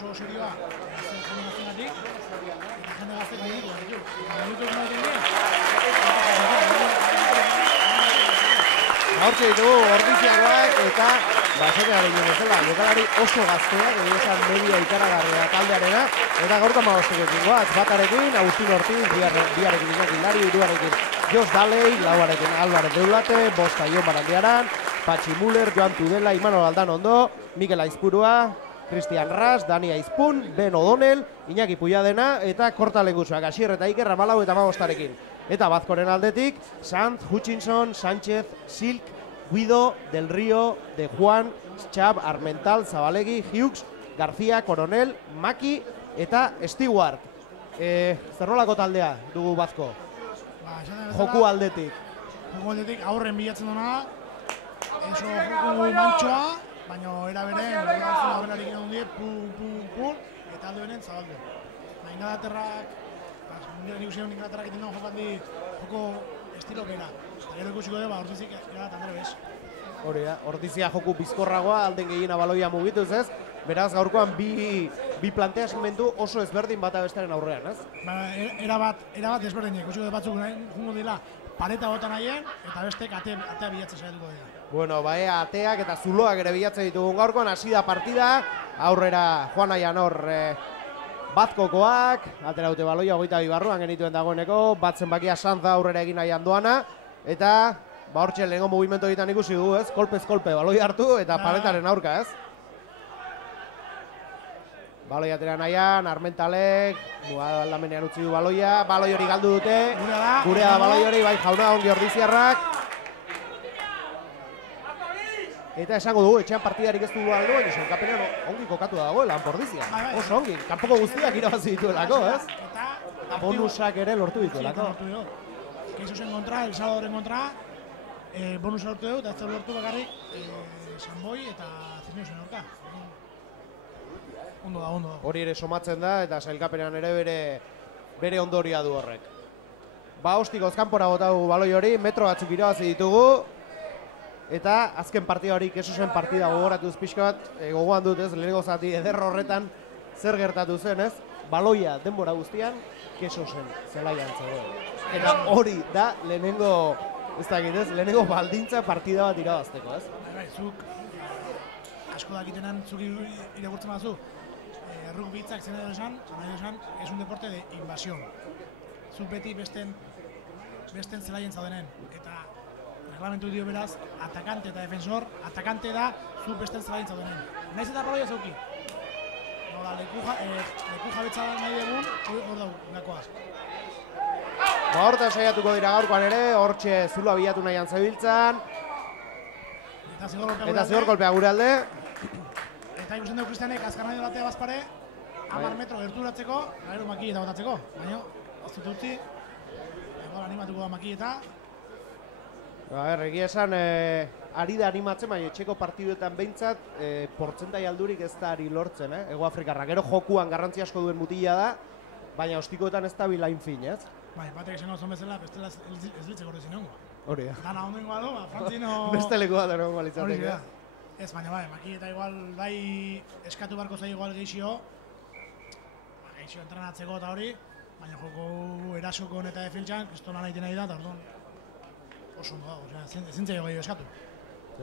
oso serioa jende gaztenatik, eta jende gaztek behitu ditu. Minutu ematen Gaurtxe ditugu Ordiziakoak eta basetearen bezala, jokalari oso gazteak, esan media ikaragarria taldearena, eta gaurko amagostekekin goaz, batarekin, Agustin Ortiz, biarekin Iñaki Lari, iruarekin Jos Dalei, lauarekin Álvarez Deulate, bosta Ion Barandiaran, Patxi Muller, Joan Tudela, Imanol Aldanondo, Mikel Aizpurua, Cristian Ras, Dani Aizpun, Ben O'Donnell, Iñaki Puyadena, eta Korta Lengusuak, Asier eta Iker Ramalau eta amagostarekin. Eta Bazkoren aldetik, Sanz, Hutchinson, Sánchez, Silk, Guido, Del Río, De Juan, Txab, Armental, Zabalegi, Hughes, García, Coronel, Maki eta Stewart. Zer nolako taldea dugu Bazko? Joku aldetik. Joku aldetik aurren bilatzen duna, eso joku mantxoa, baina era beren, aurrelarik egin dut pum, eta alde beren zabaldu. Inglaterrak, mundial ikusian Inglaterrak egiten dago jokandi joko estilo bera. Gero ikusiko dugu, Ortizik gara tandere bez. Hori da, Ortizia joku bizkorragoa, alden gehiena baloia mugituz ez, beraz gaurkoan bi planteamendu oso ezberdin bata bestaren aurrean, ez? Erabat ezberdin, ikusiko dugu batzuk jungo dira pareta bota nahien, eta bestek atea bilatzen saiatuko dira. Bueno, ateak eta zuloak ere bilatzen ditugun gaurkoan, hasi da partida, aurrera Juan Aianor Bazkokoak, atera dute baloia 22 barruan genituen dagoeneko, batzen bakia Sanza aurrera egin nahian doana, eta hortxe lehenko mugimendu egiten ikusi dugu, ez? Kolpez kolpe, baloi hartu eta paletaren aurka, ez? Baloi atera nahian, Armentalek, aldamenean utzi du baloia, baloi hori galdu dute, gurea da baloi hori, bai jauna ongi Ordiziarrak. Eta esango dugu, etxean partidarik ez dugu aldo, baina sailkapenean ongi kokatu da dagoela, Ordizia. Oso ongi, kanpoko guztiak irabazi dituelako, ez? Eta bonusak ere lortu dituelako. Keisusen kontra, El Salvadoren kontra, bonus lortu dugu, eta ez lortu bakarrik Sanboi eta Zirniosen aurka. Ondo da. Hori ere somatzen da, eta sailkapenean ere bere ondoria du horrek. Ba, hostikoz kanpora bota dugu baloi hori, metro batzuk irabazi ditugu, eta azken partida hori, Kesusen partida gogoratuz pixka bat, gogoan dut ez, lehenengo zati eder horretan zer gertatu zen ez, baloia denbora guztian, Kesusen zelaian zegoen. Eta hori da lehenengo, ez dakit ez, lehenengo baldintza partida bat irabazteko ez. Zuk asko dakitenan zuk irakurtzen bazu, rugby hitzak zen edo esan, es un deporte de invasión. Zuk beti besten zelaien zaudenen, eta reglamentu dio beraz, atakante eta defensor, atakante da zuk besten zelaien zaudenen. Naiz eta baloia zauki. Nola, leku jabetza nahi dugun, hor dugu, gakoaz. Ba, hortan saiatuko dira gaurkoan ere, hortxe zuloa bilatu nahian zebiltzan. Eta zigor kolpea gure alde. Eta ikusten dugu Kristianek azkarnaide batea bazpare, 10 metro gerturatzeko, gero Maki eta botatzeko. Baina, ez dut utzi, animatuko da Maki eta. Egia esan, ari da animatzen, baina etxeko partiduetan behintzat, portzentai aldurik ez da ari lortzen, Hego Afrikarra. Gero jokuan garrantzi asko duen mutila da, baina ostikoetan ez da bilain fin, ez? Bai, batek esan gozon bezala, bestela ez litze gordo zinongo. Hori da. Dana ondengoa du, Frantzino... Beste leku bat erongo balitzateke. Ez, baina bai, Maki eta igual, bai eskatu barko zai igual geixio entrenatzeko eta hori, baina joko erasokon eta defentsan, kristolan nahi nahi da, eta orduan oso ondo da, zintzai gehiago eskatu.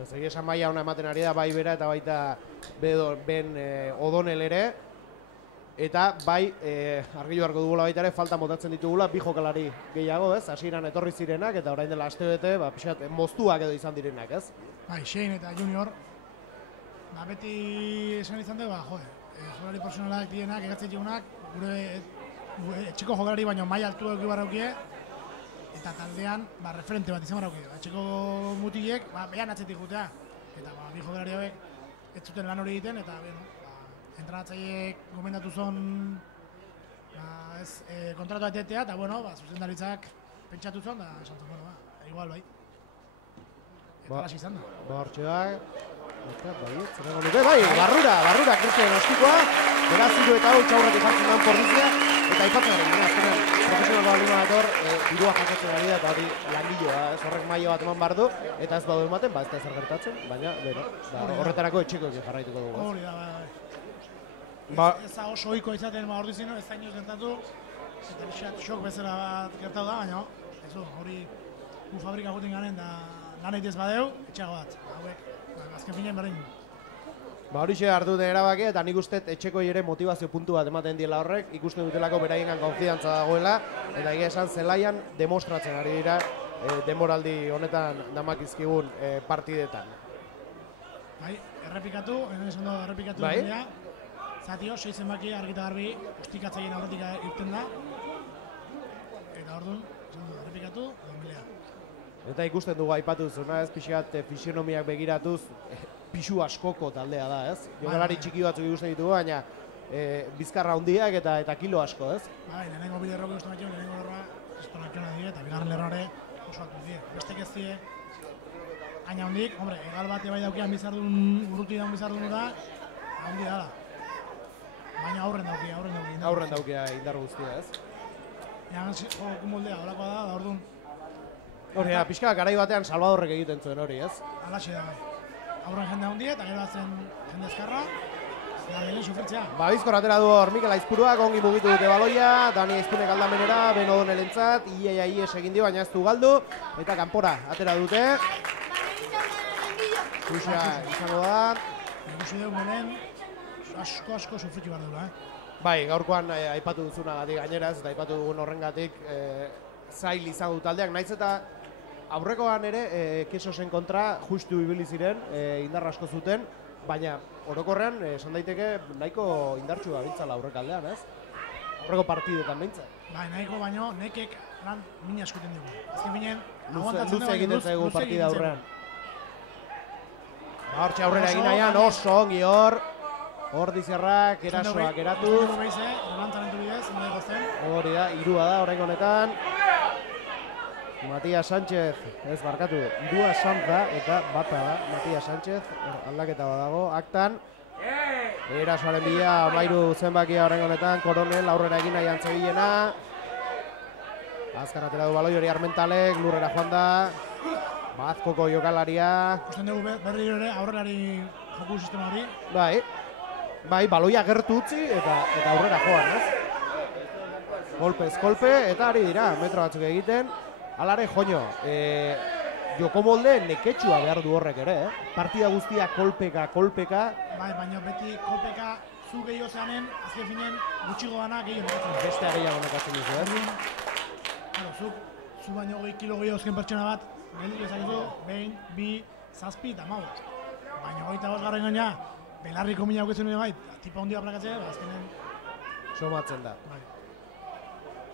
Zegi esan maila ona ematen ari da, bai bera eta baita Ben O'Donnell ere, eta bai, argi beharko dugula baita ere, falta motatzen ditugula, bi jokalari gehiago, ez? Hasieran etorri zirenak, eta orain dela aste bete, pixat, moztuak edo izan direnak, ez? Bai, Shane eta Junior, beti esan izan dugu, jokalari personalak dienak, egatzen digunak, gure etxeko jokalari baino maila altu eduki barraukie, eta taldean, referente bat izan barraukie. Etxeko mutilek, behan atzetik jutea, eta bi jokalari hauek ez zuten lan hori egiten, eta entrenatzaileek gomendatu zon kontratu atetea, eta zuzendaritzak pentsatu zon, da esan zon, igual bai. Eta hasi izan da. Ba, hortxe da, bai, barrura, Kristian ostikoa, beraz ziru eta hau txaurretik jartzen dan Ordizia, eta aipatzen garen, azkenean, profesional balima dator, dirua jasotzen ari da, eta hori langiloa, horrek mailo bat eman bardu, eta ez badu ematen, ez da zer gertatzen, baina, horretarako etxekoekin jarraituko dugu. Hori da, bai. Ez da oso ohikoa izaten ordizino, ez da inoz gertatu, eta pixat xok bezala bat gertatu da, baina hori gu fabrika gutin garen da lan egitez badeu, etxeago bat, hauek, azken finean berdin. Horixe hartu den erabakia eta nik uste etxekoi ere motivazio puntu bat ematen diela horrek, ikusten dutelako beraiengan konfidantza dagoela, eta egia esan zelaian demostratzen ari dira denboraldi honetan damakizkigun partidetan. Bai, errepikatu, esan dugu errepikatu dira, zatio, 6 zenbaki argita garbi ustikatzaien aurretik irten da, eta orduan, esan dugu errepikatu, donbelea. Eta ikusten dugu aipatu zuna, ez pixkat fisionomiak begiratuz, pisu askoko taldea da, ez? Jokalari txiki batzuk ikusten ditugu, baina bizkarra handiak eta kilo asko, ez? Bai, lehenengo bide errobi uste batxo, lehenengo lerroa estonakiona dire, eta bigarren lerroare oso altu dire. Bestek ez die, aina hondik, hombre, egal bat ebai daukian bizardun, urruti daun bizardun da, handi dala. Baina aurren dauki. Aurren daukia indar guztia, ez? Egan joko moldea, holakoa da orduan. Hori, pixka garai batean Salvadorrek egiten zuen hori, ez? Alaxe da, bai. Aurren jende handia eta gero batzen jende ezkarra, eta lehen sufritzea. Bizkor atera du hor Mikel Aizpuruak, ongi mugitu dute baloia, Dani Aizpunek aldamenera, Beno Donelentzat, ies egin dio, baina ez du galdu, eta kanpora atera dute. Kuxa izango da. Ikusi dugu lehen, asko sufritu behar dugula, Bai, gaurkoan aipatu duzunagatik gainera, eta aipatu dugun horrengatik zail izan du taldeak, naiz eta aurrekoan ere Kesosen kontra justu ibili ziren, indar asko zuten, baina orokorrean esan daiteke nahiko indartsu gabiltzala aurrekaldean, ez? Aurreko partidetan behintzat. Bai, nahiko baino, nekek lan mina eskuten dugu. Azken binen, luze egiten zaigu partida aurrean. Hortxe aurrera egin nahian, oso ongi hor. Hor dizerrak, erasoak eratuz. Hori da, irua da orain honetan. Matias Sánchez, ez barkatu, irua Sanza eta bata da, Matias Sánchez, aldaketa badago, aktan. Erasoaren bila, amairu zenbakia orain honetan, Koronel aurrera egin nahian zebilena. Azkar atera du baloi hori Armentalek, lurrera joan da. Bazkoko jokalaria. Usten dugu berri ere aurrelari joku sistema hori. Bai, baloia gertu utzi eta aurrera joan, ez? Kolpez kolpe eta ari dira, metro batzuk egiten. Alare, joño, joko molde neketsua behar du horrek ere, Partida guztia kolpeka. Bai, baina beti kolpeka zu gehiago zeanen, azken finen gutxigo gana gehiago nekatzen. Bestea gehiago nekatzen dizu, ez? Zu baino kilo gehiago azken pertsona bat, geldik ezakizu, behin, bi, zazpi eta maut. Baina 25 garren gaina, belarriko mina auketzen duen bait, tipa hundia plakatzea, azkenen... Somatzen da.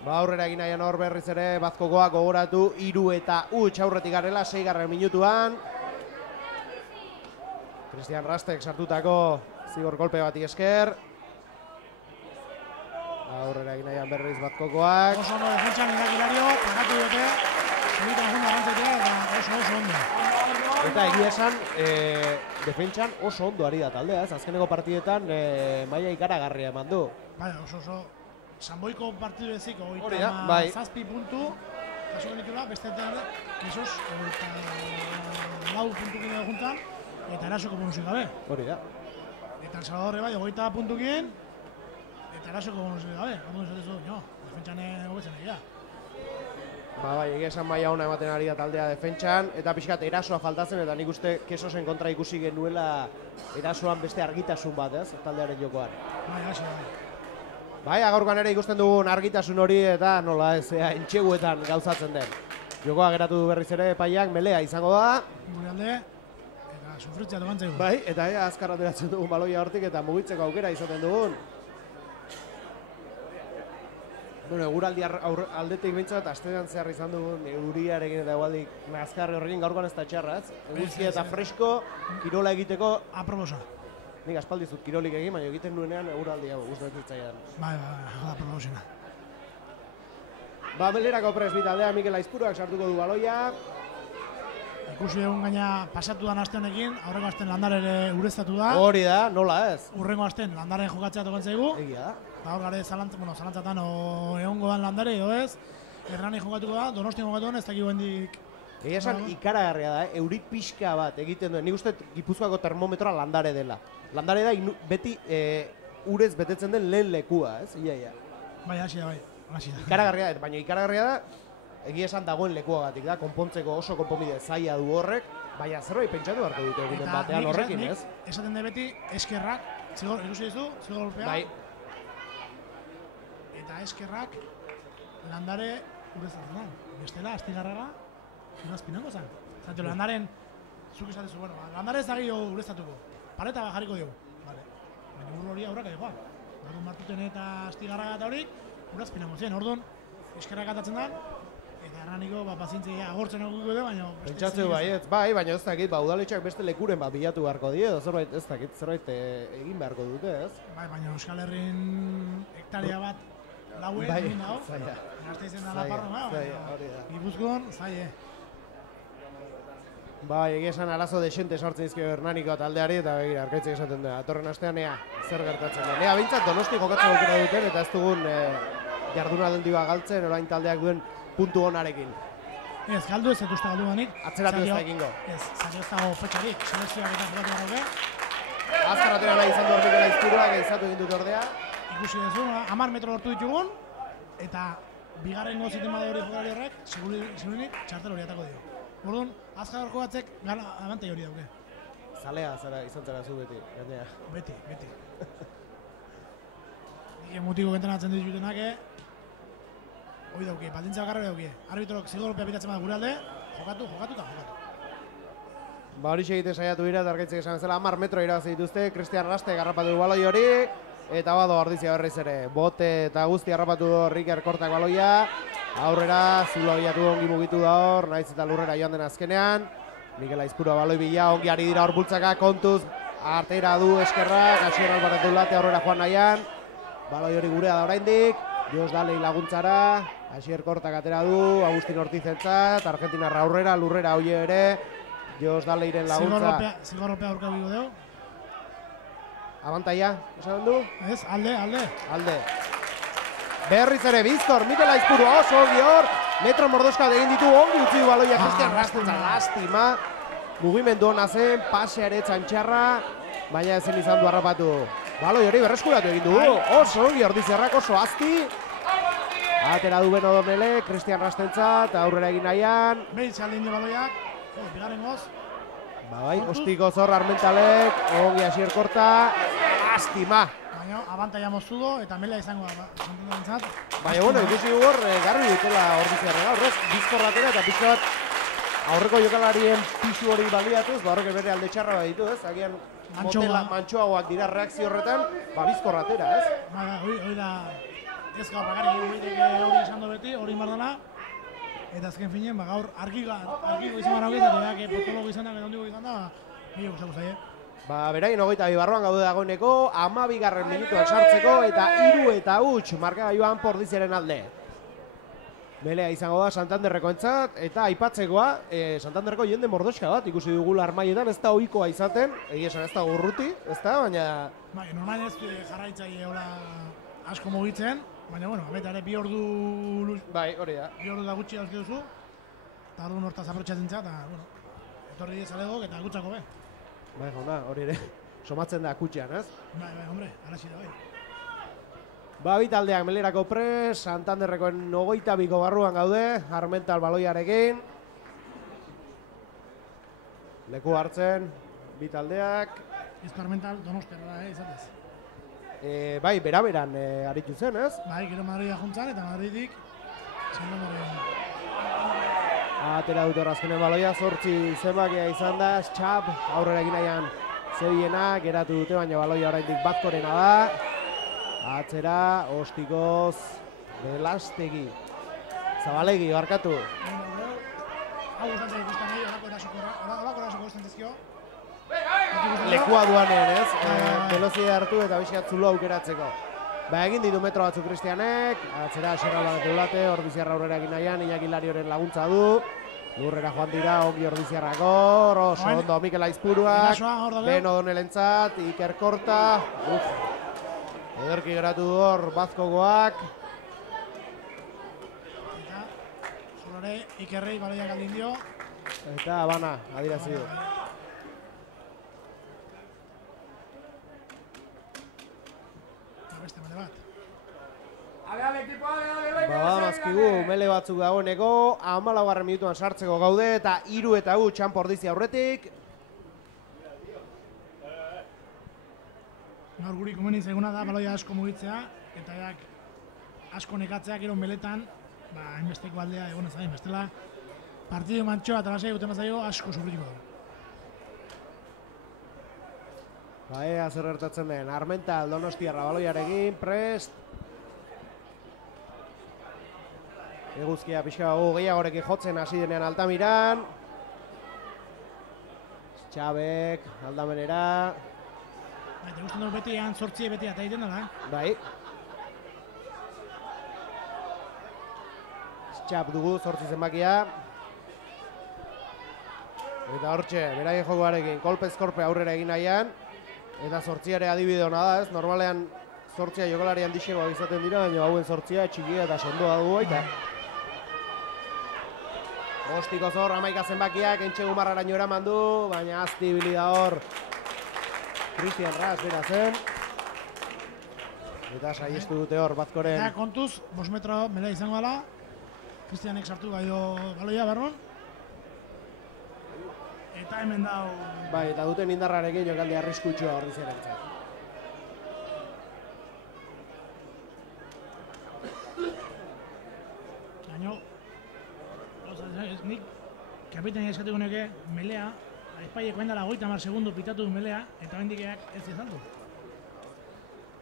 Aurrera egin nahian hor berriz ere, Bazkokoak gogoratu, 3 eta huts aurretik garela, 6 garren minutuan. Cristian Rastek sartutako zigor kolpe bati esker. Aurrera egin nahian berriz Bazkokoak. Oso ondo defentsan Iñaki plakatu dute, egiten junda arrantzaitea eta oso ondo. Eta egia esan, defentsan oso ondo ari da taldea, ez? Azkeneko partidetan maila ikaragarria eman du. Bai, oso. Sanboiko partidu ezik, 7 puntu, kasuko ditula, besteetan Kesos, 4 puntukin edo juntan, eta erasoko bonusik gabe. Hori da. Eta El Salvador bai, 20 puntukin, eta erasoko bonusik gabe. Hau esatezu, defentsan hobetzen egia. Bai, egia esan maila ona ematen ari da taldea defentsan, eta pixkat erasoa faltatzen, eta nik uste Kesosen kontra ikusi genuela erasoan beste argitasun bat, ez? Taldearen jokoan. Bai, gaurkoan ere ikusten dugun argitasun hori eta nola ez, entxeguetan gauzatzen den. Jokoa geratu du berriz ere epaiak, melea izango da. Gure alde, eta sufritzea dugan zaigu. Bai, eta azkar ateratzen dugun baloia hortik eta mugitzeko aukera izaten dugun. Bueno, eguraldi aldetik behintzat, astean zehar izan dugun euriarekin eta egualdik azkarri horrekin gaurkoan ez da txarra, ez? Eguzkia eta fresko, kirola egiteko... Aprobosa. Nik aspaldi zut kirolik egin, baina egiten nuenean eguraldi hau gustatzen zitzaidan. Bai, aprobosena. Belerako prest bitaldea Mikel Aizpuruak sartuko du baloia. Ikusi egun gaina pasatu dan aste honekin, aurreko astean Landare ere ureztatu da. Hori da, nola ez? Urrengo astean Landaren jokatzea token zaigu. Egia da. Hor gare zalantzatan egongo dan Landare edo ez. Errani jokatuko da, Donostian jokatu den, ez dakik hendik... Egia esan ikaragarria da, euri pixka bat egiten duen. Nik uste Gipuzkoako termometroa Landare dela. Landare da beti urez betetzen den lehen lekua, ez? Ia. Bai, hasi da, bai. Ikaragarria, baina ikaragarria da, egia esan dagoen lekuagatik da, konpontzeko oso konponbide zaila du horrek, baina zerbait pentsatu beharko dute egiten batean horrekin, ez? Esaten da beti, eskerrak, ikusi dizu, zigorolpea. Bai. Eta eskerrak, landare urezatu da. Bestela, astigarraga, urazpinako zen. Zatio, landaren, zuk esatezu, bueno, landare ez da gehiago urezatuko. Pareta jarriko dugu. Vale. Baina burro hori aurrak edo, Garo martuten eta astigarraga eta horik, urazpinako zen. Orduan, eskerrak atatzen da, eta erraniko, pazientzia agortzen eguko dugu, baina... Pentsatzeu baiet, bai, baina ez dakit, udaletxeak beste lekuren bilatu beharko die, edo zerbait, ez dakit, zerbait egin beharko dute, ez? Bai, baina Euskal Herrin hektaria bat laue egin dago. Zaila. Gasteizen da Laparro, hori da. Gipuzkoan, zaie. Bai, egia esan arazo desente sortzen izkio Hernaniko taldeari, eta begira, arkaitzek esaten da, atorren astean ea, zer gertatzen da. Ea, bintzat, Donosti jokatzen aukera duten, eta ez dugun jardunaldi bat galtzen, orain taldeak duen puntu onarekin. Ez, galdu ez uste galdu banik. Atzeratu ez da egingo. Ez, zailo ez dago fetxarik, selezioak eta jokatu gaude. Azkar atera nahi izan du Hormiko Laizpuruak, izatu egin dut ordea. Ikusi duzu, 10 metro lortu ditugun, eta bigarrengo sistema hori jokalari horrek, seguruenik txartel hori atako dio. Orduan, azkarko batzek abantai hori dauke. Zalea izan zara zu beti, gainea. Beti. Nik mutiko gentenatzen ditutenak, hori dauke, baldintza bakarra dauke. Arbitrok zigorpea bitatzen bada gure alde, jokatu. Ba hori egiten saiatu dira, dargaitzek esan bezala 10 metro irabazi dituzte, Cristian Raste garrapatu du baloi hori, eta bado Ordizia berriz ere, bote eta guzti harrapatu du Riker Kortak baloia, aurrera, zulo bilatu ongi mugitu da hor, naiz eta lurrera joan den azkenean, Mikel Aizpurua baloi bila, ongi ari dira hor bultzaka, kontuz, arteira du eskerrak, hasieran albaratu late aurrera joan nahian, baloi hori gurea da oraindik, Jos Dalei laguntzara, Asier Kortak atera du, Agustin Ortizentzat, Argentinarra aurrera, lurrera hoie ere, Jos Daleiren laguntza. Zigorropea aurka bigo dugu. Abantaia, esan du? Ez, alde. Berriz ere Bizkor, Mikel Aizpurua oso ongi hor, metro mordoska egin ditu, ongi utzi du baloia Cristian Rastentzat, lastima. Mugimendu hona zen, paseare txantxarra, baina ezin izan du harrapatu. Baloi hori berreskuratu egin du, oso ongi Ordizarrak oso azti. Atera du Beno Domele, Cristian Rastentzat, aurrera egin nahian. Behin txaldin du baloiak, bigarren goz. Bai, ostiko zor Armentalek, ongi Asier Korta, lastima. Baina, abantaia mozudo eta mela izango da, santendarentzat. Baina, bueno, ikusi hor, garbi dutela Ordizarra gaur, bizkorratera eta pixka bat aurreko jokalarien pisu hori baliatuz, horrek bere alde txarra bat ditu, ez? Agian mantxoagoak dira reakzio horretan, bizkorratera, ez? Hori da, ez gaur bakarrik hori esan do beti, hori mardana. Eta azken finean, gaur argiko izan gara hogeita, eta potologo izan da, eta ondiko izan da, nire guztako zaie. Berain 22 barruan gaude dagoeneko, 12. minutuak sartzeko, eta 3 eta huts markagailuan Ordiziaren alde. Melea izango da Santanderreko entzat, eta aipatzekoa, Santanderreko jende mordoska bat, ikusi dugula armaietan, ez da ohikoa izaten, egia esan ez da urruti, ez da, baina... Bai, normalen ez jarraitzaile hola asko mugitzen, baina, bueno, baita ere 2 ordu... Bai, hori da. 2 ordu da gutxi dauzki duzu, eta orduan hortaz aprotxatzen txat, eta, bueno, etorri diezalegok eta gutxako be. Bai, jauna, hori ere, somatzen da kutxean, ez? Bai, hombre, arazi da, bai. Ba, bi taldeak Melerako pres, Santanderrekoen 22 barruan gaude, Armental baloiarekin. Leku hartzen, bi taldeak. Bizko Armental Donostiara da, izatez. Bai, beraberan aritu zen, ez? Bai, gero Madrida juntzan eta Madridik Santanderren. Atera dut horrazkenen baloia, 8 zenbakia izan da, Txap, aurrera egin nahian zebiena, geratu dute, baina baloia oraindik Bazkorena da. Atzera, Ostikoz, Belastegi, Zabalegi, barkatu. Hau gustatzen ikusten nahi, horako erasoko gustatzen zizkio. Lekua duanen, ez? Velozia hartu eta biziat zulo aukeratzeko. Ba, egin ditu metro batzu Kristianek, atzera Xerra Late, Ordiziarra aurrera egin nahian, Iñaki Larioren laguntza du. Lurrera joan dira, ongi Ordiziarrako, oso ondo Mikel Aizpuruak, Beno Donelentzat, Iker Korta, ederki geratu du hor Bazkogoak. Eta, zulore, Ikerrei baloiak aldin dio. Eta, bana, adirazi du. beste mele bat. Badamazkigu mele batzuk dagoeneko, 14. minutuan sartzeko gaude eta 3-1 txanpo ordizi aurretik. Gaur guri komeni zaiguna da baloia asko mugitzea eta jak asko nekatzea gero meletan, hainbesteko aldea egon ez gain, bestela partidu mantxoa eta lasai egiten bazaio asko sufrituko du. Ea zer gertatzen den, Armental Donostiarra baloiarekin, prest. Eguzkia pixka gehiagorekin jotzen hasi denean Altamiran. Txabek, aldamenera. Eta guztien dut beti, zortzie beti eta egiten dela, Bai. Txap dugu, 8 zenbakia. Eta hortxe, beraien jokoarekin, kolpez-korpe aurrera egin nahian. Eta 8 ere adibide hona da, ez? Normalean 8 jokalari handixegoak izaten dira, baina hauen 8 txikia eta sendoa dugu eta. Ostiko zor, 11 zenbakiak, entxe gumarraraino eraman du, baina azti ibili da hor. Cristian Ras, bera zen. Eta saiestu dute hor, Bazkoren. Eta kontuz, 5 metro melea izango dela. Cristianek sartu baloia barron. Eta hemen dau... Bai, eta duten indarrarekin jokaldi arriskutsua hor dizerentzat. Baina, nik kapitainak eskatuko neke melea, espaieko endala 30 segundu pitatu du melea, eta bendikeak ez ezaldu.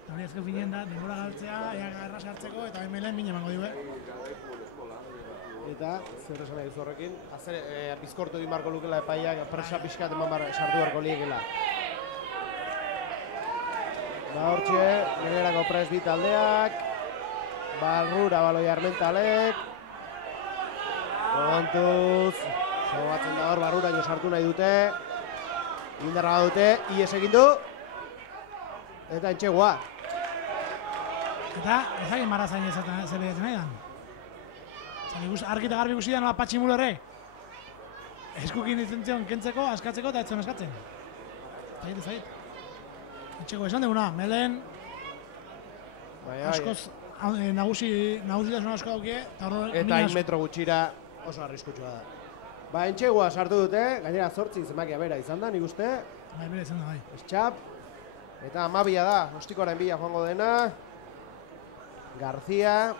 Eta hori azken finean da, denbora galtzea, erraz hartzeko, eta meleen bine emango diue. Eta, zer esan nahi duzu horrekin, bizkortu egin barko lukela epaiak, presa pixkat eman sartu barko liekela. Ba hortxe, negerako pres bi taldeak, barrura baloia Armentalek, kontuz, jogatzen da hor, barruraino sartu nahi dute, indarra dute, ies egin du, eta entxegoa. Eta, ezagin marrazain ezaten zer behatzen nahi dan. Argi eta garbi ikusi da nola patximulo ere. Eskukin ditzen zion kentzeko, askatzeko eta etzen askatzen. Zait. Etxeko esan duguna, melen askoz nagusitasun asko daukie. Eta 1 metro gutxira oso arriskutsua da. Ba, entxegoa sartu dute, gainera 8 zenbakia bera izan da, nik uste. Bai, bera izan da, bai. Estxap. Eta 12 da, Ostikoaren bila joango dena. García.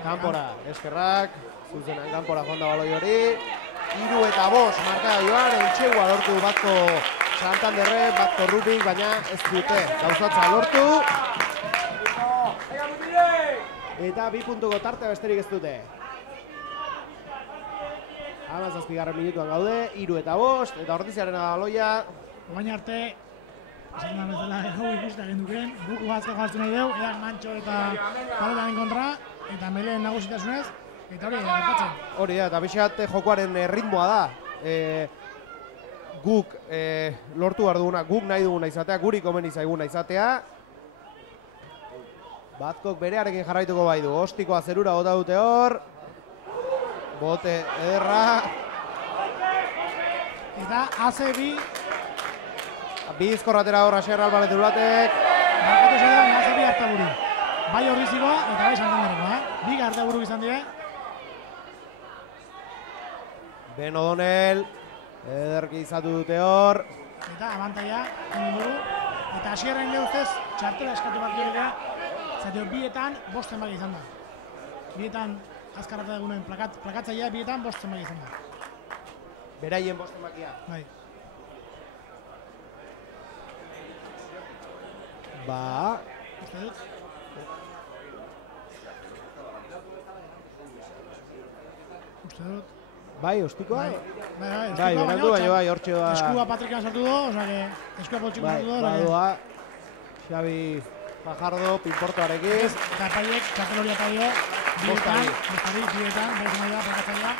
Kanpora, eskerrak, zuzenan kanpora jonda baloi hori. 3-5 marka joan, entxegua lortu Batko Santanderre, Batko Rubik, baina ez dute gauzatza lortu. Eta 2 puntuko tartea besterik ez dute. 17. minutuan gaude, 3-5, eta Ordiziaren baloia. Oain arte, esan da bezala hau ikusten egin duken, guk uazka jartzen nahi dugu, eak mantxo eta balotaren kontra, eta meleen nagusitasunez, eta hori gertatzen. Hori da, eta pixat jokoaren ritmoa da. Guk lortu behar duguna, guk nahi duguna izatea, guri komeni zaiguna izatea. Batkok berearekin jarraituko bai du, Ostikoa zerura bota dute hor. Bote ederra. Eta AC2. Bizkorratera hor Asier Albalet Ulatek. Bakatu zegoen AC2 hartaburu. Bai Orrizikoa eta bai Santanderrekoa. Bi hartaburu izan dira. Ben O'Donnell. Ederki izatu dute hor. Eta abantaia, egin dugu. Eta Asierren ustez txartela eskatu bat dira. Zateo bietan 5 zenbaki izan da. Bietan azkarrata egunen plakatzailea, bietan 5 zenbaki izan da. Beraien 5 zenbakia. Bai. Ba. Uste dut. Uste dut. Bai, Ostikoa? Bai, berandu, baina bai, hortxe da. Eskua Patrikan sartu du, osea que eskua Poltxiko sartu du. Bai, badoa. Xabi Fajardo, pinportoarekin. Eta epaiek, txarteloria eta dio, bietan, bietan, plakatzailea.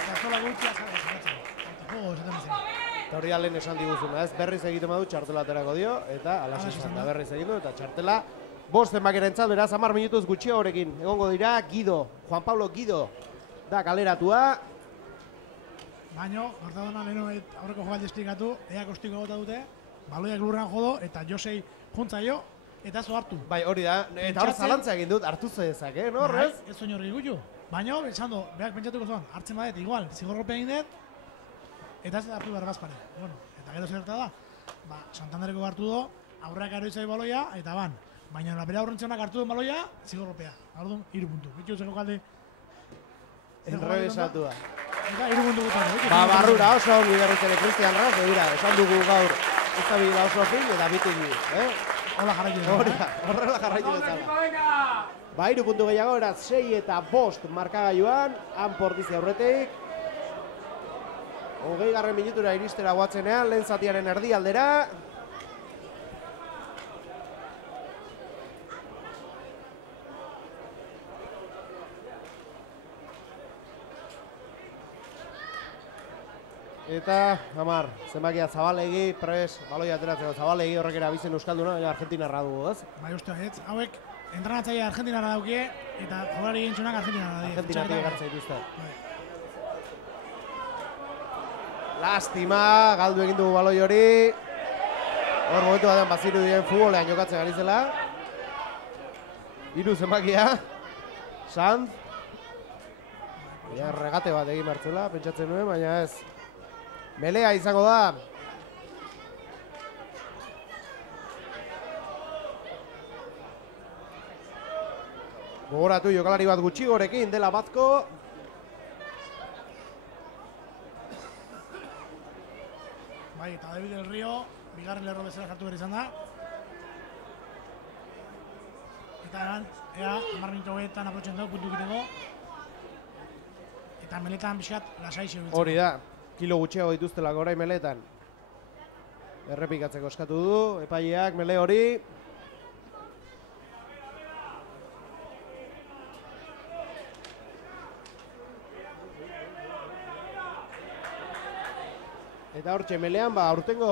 Eta zola gutxia zaratzen. Eta gehiago esaten bezala. Eta hori lehen esan diguzuna, ez berriz egiten badu txartela aterako dio, eta alaxe izan da berriz egin du, eta txartela bost zenbakirentzat, beraz 10 minutuz gutxi horrekin egongo dira. Guido, Juan Pablo Guido da kaleratua. Baina, Hortadona leheno aurreko jokaldi esplikatu, ea kostiko gota dute, baloiak lurran jodo, eta Josei juntza jo, eta zo hartu. Bai, hori da, eta hor zalantza egin dut, hartu zezak, no, horrez? Ez zuen horri gutu. Baina, esando, behak pentsatuko zoan, hartzen badet, igual, zigorrope egin dut, eta ez hartu behar bazpare. Bueno, eta gero zerta da, Santandereko hartu do, aurrak aroitzai baloia, eta ban. Baina, lapera aurrentzionak hartu duen baloia, zigorropea. Hardun, 3 puntu. Bitu zeko kalde... Enrebesatu da. Eta 3 puntu gutako. Barrura oso ongi berriz ere Cristian Raz, begira, esan dugu gaur, ez da bila oso fin, eta bitu Hola jarraitu dut. Horrela jarraitu bezala. 3 puntu gehiago, eraz 6 eta 5 markagailuan, han Portizi aurretik. 20. minutura iristera guatzenean, lehen zatiaren erdi aldera. Eta, Amar, zenbakia Zabalegi, pres, baloia ateratzeko Zabalegi horrek erabizen euskalduna, Argentinarra dugu, ez? Bai, uste, hauek entrenatzaile Argentinarra daukie, eta jolari gintzunak Argentinarra daukie. Argentinatik egartza dituzte. Lastima, galdu egin dugu baloi hori. Hor momentu batean baziru dien futbolean jokatzen ari zela. 3 zenbakia. Sanz. Regate bat egin martzela, pentsatzen nuen, baina ez. Melea izango da. Gogoratu jokalari bat gutxi gorekin dela Bazko. Bai, eta David del Rio, bigarren lerro bezala jartu behar izan da. Eta egan, ea, 10 minutu hogeetan aprotzen dugu, puntu egiteko. Eta meletan pixkat lasaixe biltzen. Hori da, kilo gutxiago dituztelako orain meletan. Errepikatzeko eskatu du, epaileak mele hori. Eta hortxe melean, aurtengo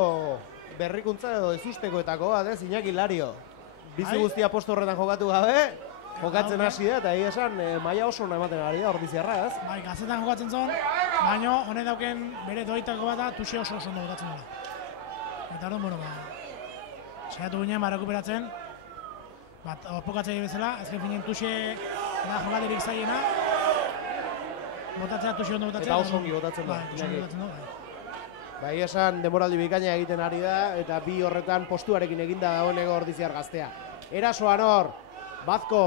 berrikuntza edo ezustekoetako bat, Iñaki Lario. Bizi guztia posto horretan jokatu gabe, jokatzen hasi da, eta egia esan maila oso ematen ari da ordiziarra, ez? Bai, gazetan jokatzen zon, baina honek dauken bere doitako bat da, tuxe oso ondo jokatzen dela. Eta hori, bueno, saiatu ginen rekuperatzen, apokatzaile bezala, azken finen tuxe da jokalerik zaiena, botatzea tuxe ondo botatzea. Eta oso ongi botatzen da. Bai, tuxe ondo botatzen da, bai. Bai, esan demoraldi bikaina egiten ari da, eta bi horretan postuarekin eginda dagoeneko ordiziar gaztea. Erasoan hor, Bazko.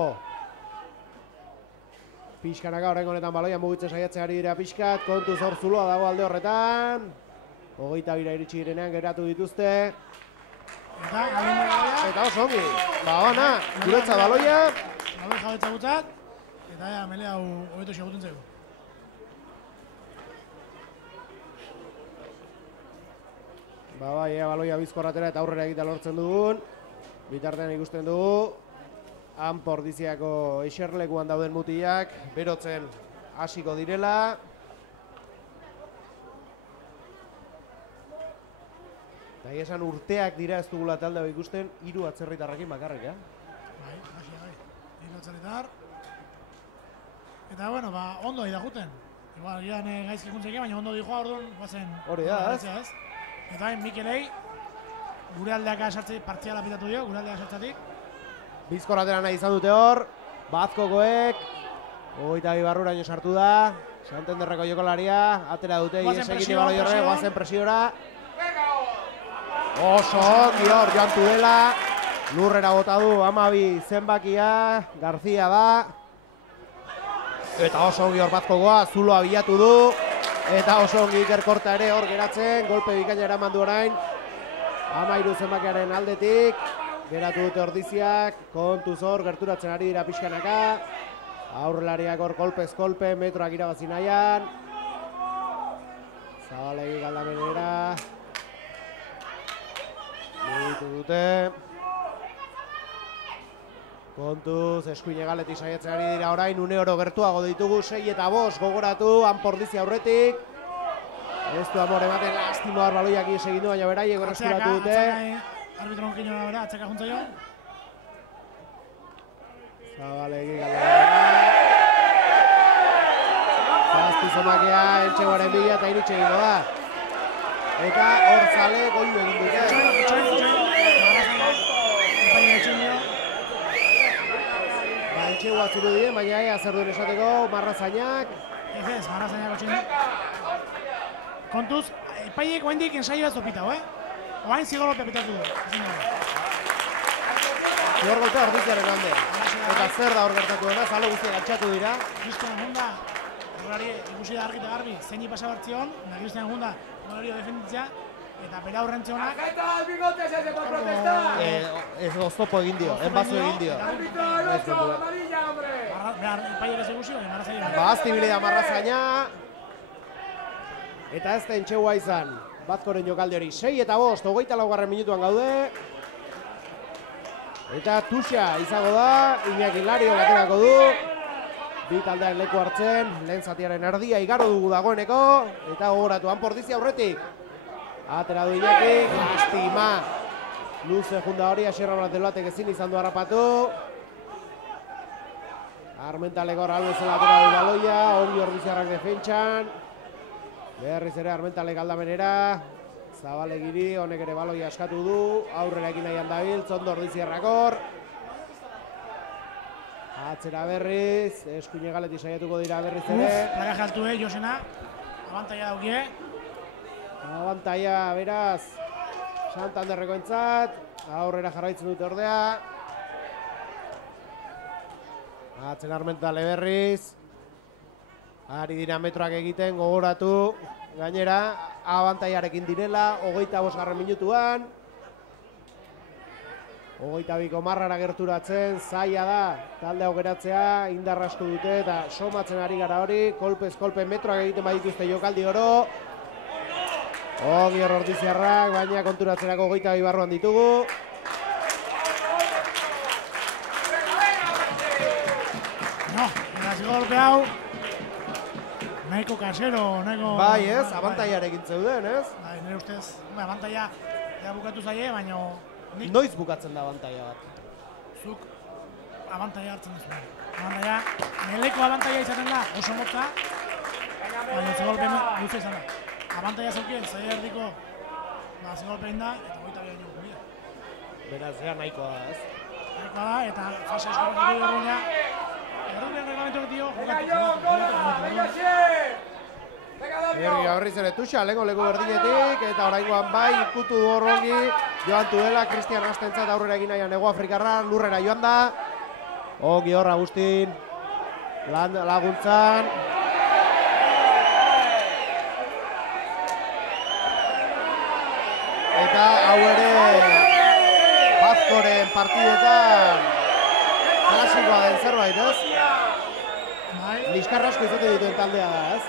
Pixkanaka horrengo honetan baloian mugitzen saiatzen ari dira pixkat, kontuz hor zuloa dago alde horretan. 22 iritsi direnean geratu dituzte. Eta oso ongi, ona, guretza baloia. Label jabetza gutzat, eta mele hau hobeto xeguten zego. Bai, baloia bizkorratera eta aurrera egitea lortzen dugun. Bitartean ikusten dugu, han Pordiziako eserlekuan dauden mutilak, berotzen hasiko direla. Eta esan urteak dira ez dugula talde ikusten, 3 atzerritarrekin bakarrik, Bai, bai, 3 atzerritar. Eta, bueno, ondo da juten. Igual, gian gaizki juntzeke, baina ondo dijoa orduan, guazen. Hori da, ez? Eta Mikelei, gure aldeak asartze partziala pitatu dio, gure aldeak asartzatik. Bizkorratera nahi izan dute hor, Bazkokoek, 22 barruraino sartu da, Santanderreko jokalaria, atera dute, iesegin baloi horre, guazen presiora. Oso ongi hor, joan Tudela, lurrera bota du, 12 zenbakia, Garzia da. Eta oso ongi hor Bazkokoa, zuloa bilatu du. Eta oso ongi Iker Korta ere hor geratzen, golpe bikaina eraman du orain. 13 zenbakiaren aldetik, geratu dute ordiziak, kontuz hor, gerturatzen ari dira pixkanaka. Aurrelariak hor kolpez kolpe, metroak irabazi nahian. Zabalegi galdamenera. Mugitu dute. Kontuz, eskuin egaletik saiatzen ari dira orain, une oro gertuago ditugu, 6 eta 5 gogoratu, han Pordizi aurretik. Ez du amore baten lastimo hor baloiak ies egin du, baina beraiek berreskuratu dute. Arbitron kinora bera, atzeka juntza jo. Zabalegi galdera. Zazpi zomakea, Eltxegoaren bila eta irutxe egingo da. Eta hor zale goilu egin dute. Eltxego atzuru dien, baina ea zer duen esateko, Marrazainak. Ez, Marrazainak otxin. Kontuz, epaiek oaindik ensaio bat zopitau, Oain zigorrope pitatu du. Zigor golpea Ordiziaren hande. Eta zer da hor gertatu dena, zale guztiak altxatu dira. Cristian Gunda, horari ikusi da argi eta garbi, zeini pasa bartzion, da Cristian Gunda horari defenditzea, eta bera horrentze honak. Ez oztopo egin dio, enbazu egin dio. Behar, epaiek ez ikusi, baina Marrazaina. Bazti bilida Marrazaina. Eta ez da entxegoa izan. Bazkoren jokalde hori 6 eta 5, 24. minutuan gaude. Eta Tuxa izango da, Iñaki Lario baterako du. Bi taldean leku hartzen, lehen zatiaren erdia igaro dugu dagoeneko. Eta gogoratu, Anpordizi aurretik. Atera du Iñaki, lastima. Luze junda hori, Asierra Brateloatek ezin izan du harrapatu. Armentaleko hor albezela atera du baloia, ongi Ordiziarrak defentsan. Berriz ere Armentalek aldamenera. Zabalegiri, honek ere baloia askatu du, aurrera ekin nahian dabil, Zondo Ordiziarrak hor. Atzera berriz, eskuine galetik saiatuko dira berriz ere. Plaka jaltu, Josena, abantaia daukie. Abantaia, beraz, Santanderreko entzat, aurrera jarraitzen dute ordea. Atzen Armentale berriz. Ari dira metroak egiten, gogoratu. Gainera, abantaiarekin direla, 25. minutuan. 22ko marrara gerturatzen, zaila da, talde hau geratzea, indarra asko dute eta somatzen ari gara hori, kolpez kolpe metroak egiten badituzte jokaldi oro. Ogi hor Ordiziarrak, baina konturatzerako 22 barruan ditugu. No, eraz golpe hau. Nahiko kasero, nahiko... Bai ez, abantaiarekin zeuden ez? Bai, nire ustez, abantaia ja bukatu zaie, baina... Noiz bukatzen da abantaia bat? Zuk abantaia hartzen duzu. Abantaia, neleko abantaia izaten da, oso motza, baina zegolpen luze izan da. Abantaia zaukien, zaila erdiko, zegolpen da, eta goita bia dugu bia. Beraz, nahikoa da ez? Nahikoa da, eta fase eskoratu dugu guna, errubian reglamentu dio, jokatu. Berri horriz ere Tuxa, lehenko leku berdinetik, eta oraingoan bai, ikutu du horrongi, joan duela, Cristian Astentzat aurrera egin nahian Ego Afrikarra, lurrera joan da. Ongi hor Agustin, laguntzan. Eta hau ere, Bazkoren partidetan, klasikoa den zerbait, ez? Liskarra asko izaten dituen taldea da, ez?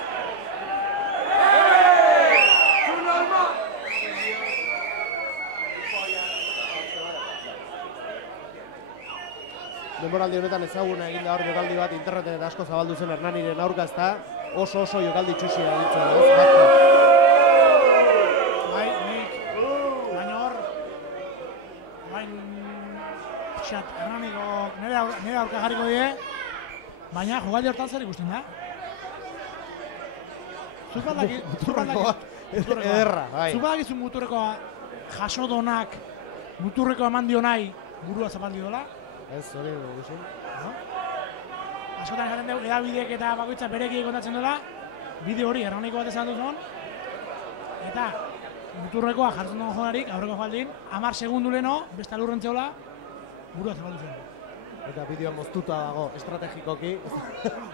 Denboraldi honetan ezaguna egin da hor jokaldi bat interneten eta asko zabaldu zen Hernaniren aurka, ezta oso jokaldi txusia ditzen, ez? Bai, nik, baina hor, Hernaniko nire aurka jarriko die, baina jokaldi hortan zer ikusten da? Ederra, bai. Zupadakizu muturrekoa jasodonak, muturrekoa eman dio nahi burua zapaldi dola? Ez, hori dugu. Askotan esaten dugu, edabideek eta bakoitza berekiek kontatzen dela, bideo hori Hernaniko bat esan duzun, eta muturrekoa jartzen duen jodarik, aurreko jaldin, 10 segundu leno, besta lurrentzeola, burua zapaldu zen. Eta bideoa moztuta dago, estrategikoki.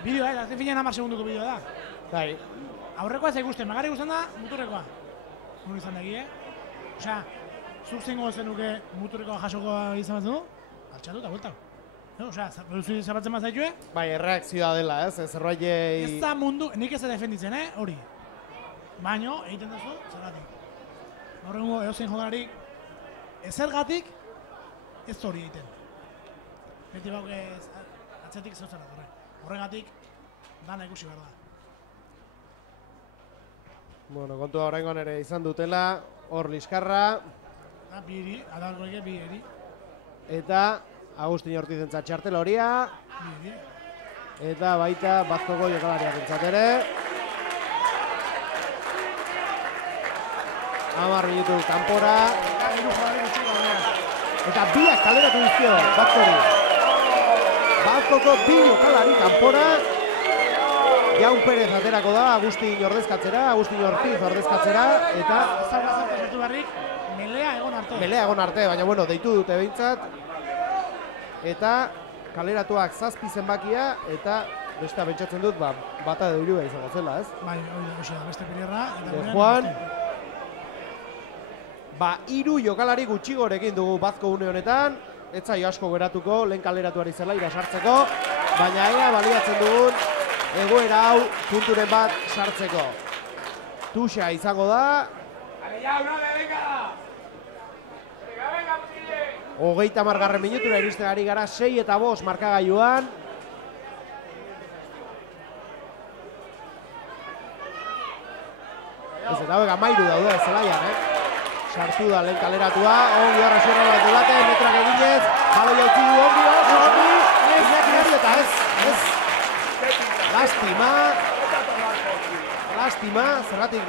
Bideoa, eta azken finean 10 segunduko bideoa da. Bai. Aurrekoa ez ikusten, magarri ikusten da, muturrekoa. Hori izan dagi, Osea, zuk zengo zenuke muturrekoa jasokoa izan bat du? Altxatu eta bueltako. Osea, zapatzen mazaitue? Bai, erreakzioa dela, ez? Zerbaiei... Ez da mundu, nik ez da defenditzen, hori. Baino, egiten duzu, zergatik. Horrengo, eozein jokalarik, ezergatik, ez hori egiten. Beti bauk atzetik zautzera, horregatik, dana ikusi behar da. Bueno, kontua oraingoan ere izan dutela, hor liskarra. Bi eri, adalgo ege, bi eri. Eta Agustin Ortizentzat txartel horia. Bi eri. Eta baita Bazkoko jokalariak entzat ere. 10 minutu kanpora. Eta biak kaleratu dizkio Bazkori. Bazkoko bi jokalari kanpora. Jaun Perez aterako da, Agustin ordezkatzera, Agustin Ortiz ordezkatzera, eta... Ez da gazarte sortu barrik, melea egon arte. Melea egon arte, baina bueno, deitu dute behintzat. Eta kaleratuak 7 zenbakia, eta beste pentsatzen dut, bata edo hirua izango zela, ez? Bai, hori da, beste Pirierra. De Juan. 3 jokalari gutxigorekin dugu Bazko une honetan. Ez zaio asko geratuko, lehen kaleratuari zela irasartzeko, baina ea baliatzen dugun egoera hau punturen bat sartzeko. Tuxa izango da. 30. minutura iristen ari gara, 6 eta 5 markagailuan. Ez eta hauek 13 daude zelaian, Sartu da lehen kaleratua, ongi horra xorra bat dulate, metrak eginez, balo jautzi du ongi, oso ongi, Iñaki eta ez. Lastima, zergatik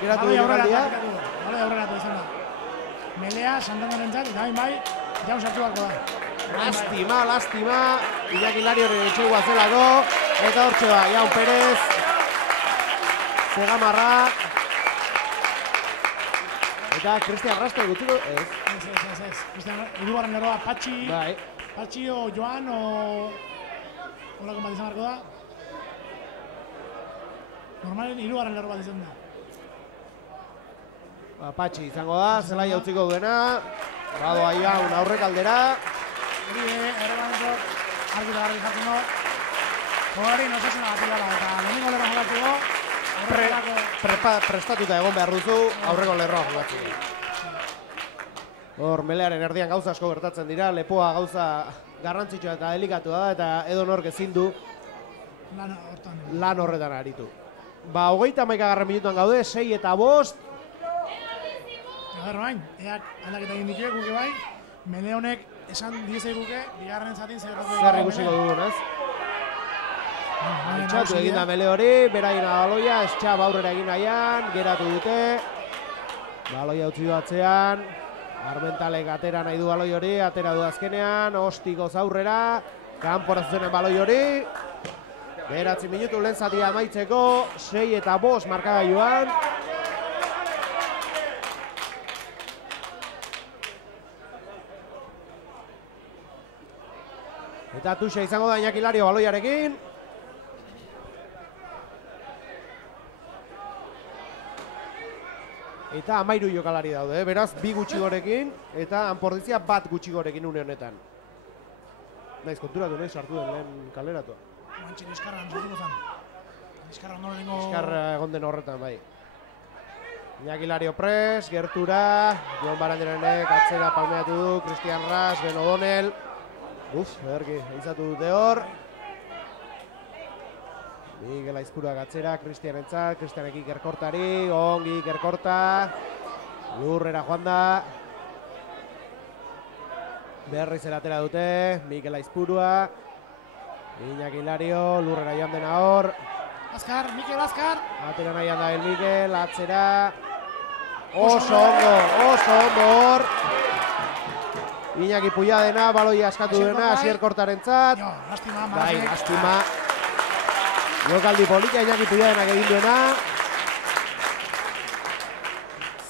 geratu du jokaldia. Balo aurreratu izan da. Melea, Santandarentzat, eta hain bai, jaun sartu bako da. Lastima, Iñaki Larioren etxegua zelako, eta hortxe ba, Jaun Perez, Zegamarra, eta Cristian Raste gutxiko, ez. Cristian, irugarren lerroa, Patxi, Bai. Patxi o Joan o... Horako bat izan marko da. Normalen irugarren lerro bat izan da. Patxi izango da, zelai utziko duena. Bado Aiaun aurrek aldera. Hori erreganetok, argi eta garri jatzen do. Jogari nosasuna bat dela, eta lehenengo lerro jolatzeko. Prestatuta egon behar duzu, aurreko lerroa jokatzeko. Hor, melearen erdian gauza asko gertatzen dira, lepoa gauza garrantzitsua eta delikatua da, eta edo nork ezin du lan horretan aritu. 31. minutuan gaude, 6 eta 5. Agarro bain, eak aldaketa egin dituek guke bai, mele honek esan diezei guke, bigarren zatin zer ikusiko dugun, ez? Altxatu egin da mele hori, beraien baloia, Estxab aurrera egin nahian, geratu dute. Baloia utzi du atzean, Armentalek atera nahi du baloi hori, atera du azkenean, Ostikoz aurrera, kanpora zuzenen baloi hori. 9 minutu lehen zatia amaitzeko, 6 eta 5 markagailuan. Eta Tuxa izango da Iñaki Lario baloiarekin. Eta 13 jokalari daude, beraz, 2 gutxigorekin, eta Anpordizia 1 gutxigorekin une honetan. Naiz, konturatu nahi sartu den lehen kaleratua. Guantxe Liskarra sartuko zen. Liskarra ondo dengo... Liskarra egon den horretan, bai. Iñaki Lario pres, gertura, Jon Barandiaranek atzera palmeatu du, Cristian Ras, Ben O'Donnell. Ederki, eizatu dute hor. Miguel Aizpuruak atzera, Cristianentzat, Cristianek Ikerkortari, ongi Ikerkorta. Lurrera joan da. Berriz eratera dute, Miguel Aizpurua. Iñaki Lario, lurrera joan dena hor. Azkar, Mikel Azkar. Atera nahian da el Mikel, atzera. Oso ondo hor. Iñaki Puyadena, baloia askatu duena, Asier Kortarentzat. Lastima, bai, lastima. Jokaldi polita Iñaki Puyadenak egin duena.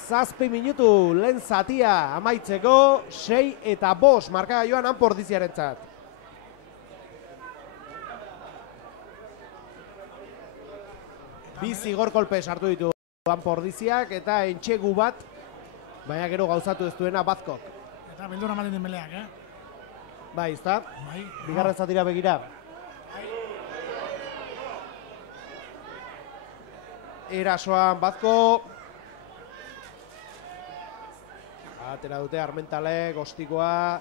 7 minutu lehen zatia amaitzeko, 6 eta 5 markagailuan Anpordiziarentzat. Bi zigor kolpe sartu ditu Anpordiziak eta entxegu bat, baina gero gauzatu ez duena Bazkok. Eta beldurra ematen den meleak, Bai, izta? Bai. Bigarren zatira begira. Erasoan Bazko. Atera dute Armentalek, Ostikoa.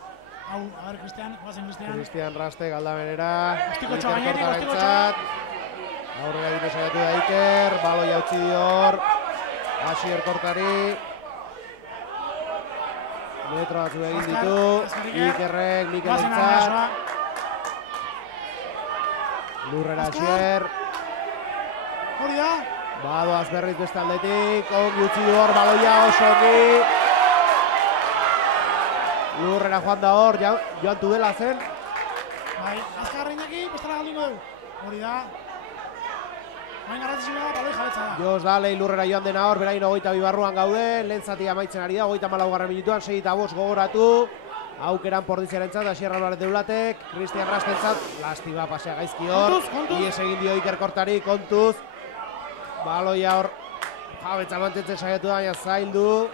Hau, a ber, Cristian, guazen Cristian. Cristian Raste, Galdamenera. Ostiko txoa gainetik, Ostiko txoa. Aurrera dine saiatu da Iker, balo jautzi dior. Asier Kortari. Metro batzu egin ditu. Ikerrek, Mikelentzat. Lurrera Asier. Hori da. Badoaz berriz beste aldetik. Ongi utzi du hor, baloia oso ongi. Lurrera joan da hor, joan Tudela zen. Bai, azkarra inaki, bestela galdingo dugu. Hori da. Baina garrantzitsua da, baloi jabetza da. Jos Dalei lurrera joan dena hor, berain 22 barruan gaude, lehen zati amaitzen ari da, 34 minutuan, 6-5 gogoratu. Aukeran Pordiziarentzat, Asier Álvarez de Ulatek, Cristian Rastentzat, lastima pasea gaizki hor. Ies egin dio Iker Kortari, kontuz. Baloia hor, jabetza mantentzen saiatu da, baina zaildu.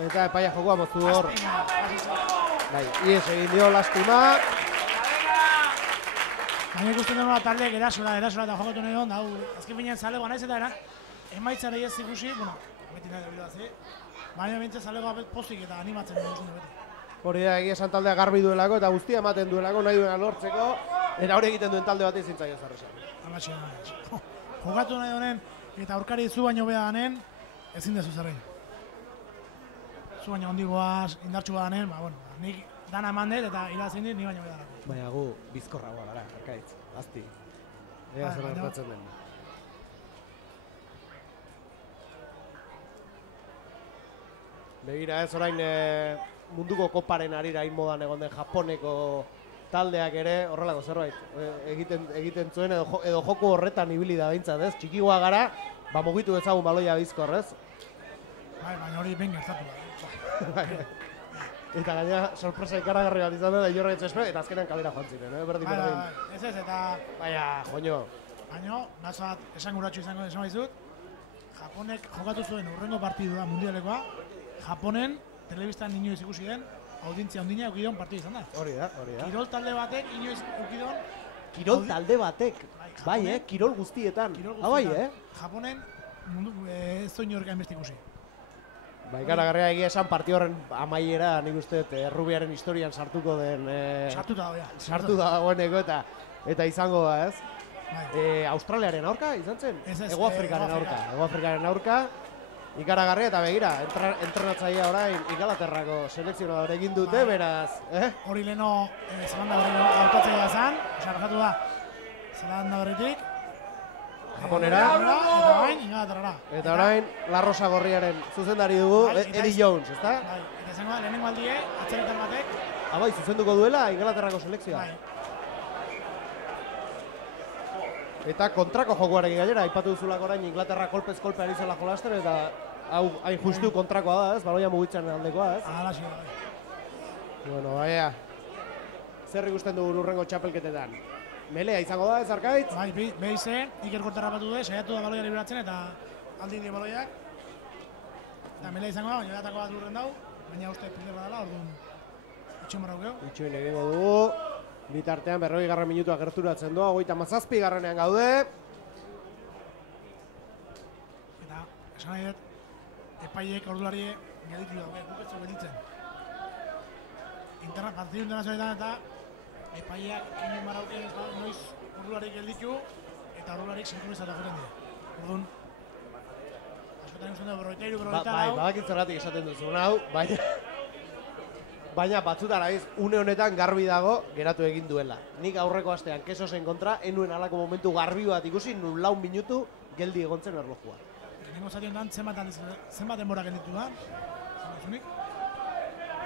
Eta epaia jokua moztu hor. Bai, ies egin dio, lastima. Baina ikusten dena taldeek erasora eta jokatu nahi hon, azken finean zalegoa naiz eta emaitzara ez ikusi, bueno, beti nahi da bidazi. Baina bintzen zalegoa pozik eta animatzen dugu beti. Hori da, egia esan taldea garbi duelako eta guztia ematen duelako, nahi duena lortzeko, eta hori egiten duen talde bat ezin zaio zarresan. Amatxe, jokatu nahi honen eta aurkari zu baino bea ganen, ezin dezu zerrein. Zu baino ondigoaz, indartxu ganen, bueno, nik dana eman dut eta irazin dit, ni baino bea darako. Baina gu bizkorragoa gara, arkaitz, azti. Ega zer gertatzen den. Begira ez orain munduko koparen arira modan egon den Japoneko taldeak ere horrelako zerbait egiten zuen edo joko horretan ibili da behintzat, ez? Txikigoa gara, ba mugitu ezagun baloia bizkor, ez? Bai, baina hori ben gertatu da. Eta gaina sorpresa ikaragarri bat izan da Inorra etxespe, eta azkenean kalera joan ziren, berdin. Ez eta... Baina, joño. Baina, nazo bat esan guratxo izango esan baizut, Japonek jokatu zuen urrengo partidua mundialekoa, Japonen telebistan inoiz ikusi den, audientzia ondina eukidon partidu izan da. Hori da. Kirol talde batek inoiz eukidon... Kirol talde batek? Bai, kirol guztietan. Bai, Japonen ez doi inork hainbeste ikusi. Bai, ikaragarria egia esan partio horren amaiera nik uste errubiaren historian sartuko den... Sartu dagoeneko eta izango da, ez? Australiaren aurka izan zen? Ego Afrikaren aurka. Ikaragarria eta begira, entrenatzailea orain Ingalaterrako selekzionadore egin dute, beraz, Hori leheno Zelanda Berriko hautatzea zen, rajatu da Zelanda Berritik. Japonera. Eta orain Ingalaterrara. Eta orain La Rosa Gorriaren zuzendari dugu, Eddie Jones, ezta? Bai, eta izango da, lehenengo aldie, atzeretan batek. Bai, zuzenduko duela Ingalaterrako selekzioa. Bai. Eta kontrako jokuarekin gainera, aipatu duzulako orain Inglaterra kolpez kolpe ari zela jolasten, eta hau hain justu kontrakoa da, ez? Baloia mugitzen aldekoa, ez? Hala zi, Bueno, baina, zer ikusten dugu urrengo txapelketetan? Melea izango da, ez Arkaitz? Bai, behize, Iker Kortara batu du, saiatu da baloia liberatzen eta aldi die baloiak. Eta melea izango da, baina behatako bat lurren dau, baina uste pinderra dela, orduan itxoen barra gukeu. Itxoen egingo dugu. Bitartean 40 minutua gerturatzen doa, 37 gaude. Eta, esan nahi dut, epaiek ordulari gelditu daude, guk ez du gelditzen. Partidu internazionaletan eta epaiak inen barauken noiz ordulari gelditu eta ordularik sinkronizatu joten dira. Orduan, askotan ikusten dugu, 43, 44. Bai, badakit zergatik esaten duzu, hau, baina batzutan aiz, une honetan garbi dago geratu egin duela. Nik aurreko astean Kesosen kontra, enuen halako momentu garbi bat ikusi, nun 4 minutu geldi egontzen erlojua. Lehenengo zati honetan zenbat denbora gelditu da? Zunik?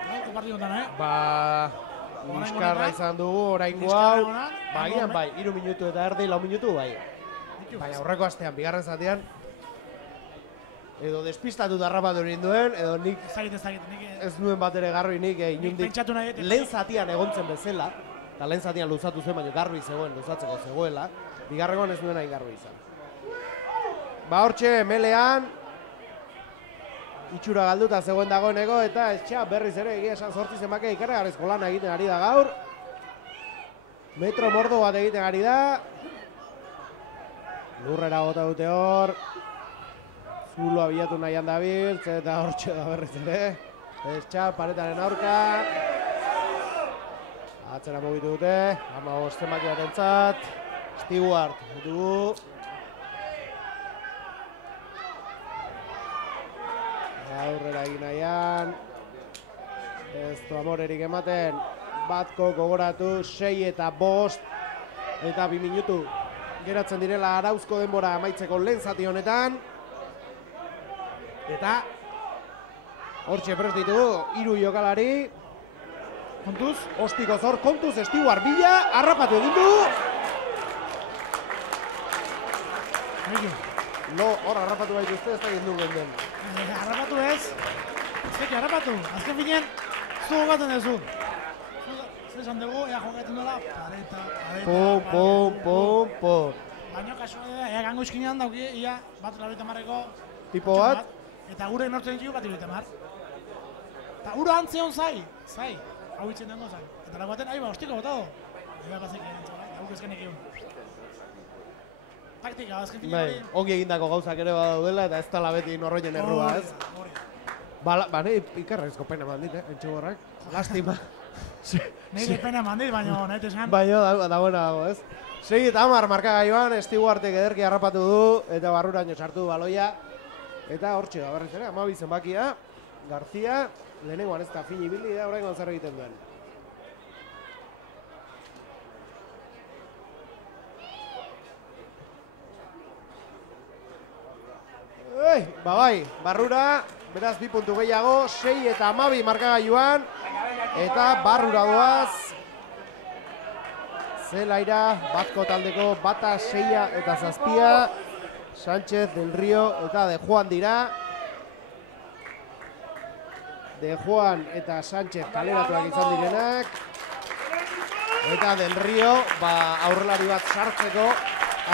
Gauko partidu honetan, Ba, liskarra izan dugu, oraingo hau. Bagian bai, 3 minutu eta erdi, 4 minutu bai. Baina aurreko astean, bigarren zatean, edo despistatu darrapatu egin duen, edo nik ez nuen bat ere garbi nik inundik lehen zatian egontzen bezala, eta lehen zatian luzatu zuen, baina garbi zegoen, luzatzeko zegoela, bigarrengoan ez nuen hain garbi izan. Ba hortxe, melean, itxura galduta zegoen dagoeneko, eta etxea berriz ere egia esan 8 zenbake ikaragarrizko lana egiten ari da gaur. Metro mordo bat egiten ari da. Lurrera bota dute hor. Zuloa bilatu nahian dabiltz, eta hortxe da berriz ere. Etxea, paretaren aurka. Atzera mugitu dute, 15 zenbaki bat entzat. Stewart, dugu. Aurrera egin nahian. Ez du amorerik ematen. Batko gogoratu 6 eta 5 eta 2 minutu geratzen direla Arauzko denbora amaitzeko lehen zati honetan. Eta hortxe prest ditugu 3 jokalari. Kontuz? Ostiko zor, kontuz, Stewart bila, harrapatu egin du. No, hor harrapatu baituzte, ez da egin du genden. Harrapatu ez? Zeki harrapatu, azken finean, zu jokatzen duzu. Zer esan dugu, ea jokatzen duela, Pum. Baina kasu da, ea gango izkinean dauki, ia bat 90 Tipo bat? Eta gure nortzen ditu bat 90. Eta ura antzeon zai. Hau itzen dengo zai. Eta lagu baten, aiba, ostiko botado. Ega pasek egin zai, hau kezkenek egun. Taktika, azken fina hori. Ongi egindako gauzak ere badaudela eta ez tala beti norroien errua, ez? Ba, nahi ikarrezko pena mandit, entxegorrak. Lastima. Nahi pena mandit, baina nahi tesan. Baina, da buena dago, ez? 6 eta 10 markagailuan, Stewartek ederki harrapatu du, eta barruraino sartu baloia. Eta hortxe da, berriz ere, 12 zenbakia. García, lehenengoan ez da fin ibili da, oraingoan zer egiten duen. Bai, barrura, beraz 2 puntu gehiago, 6 eta 12 markagailuan, eta barrura doaz. Zelaira, Batko taldeko bata, 6 eta 7, Sánchez, Del Río eta De Juan dira. De Juan eta Sánchez kaleratuak izan direnak. Eta Del Río, aurrelari bat sartzeko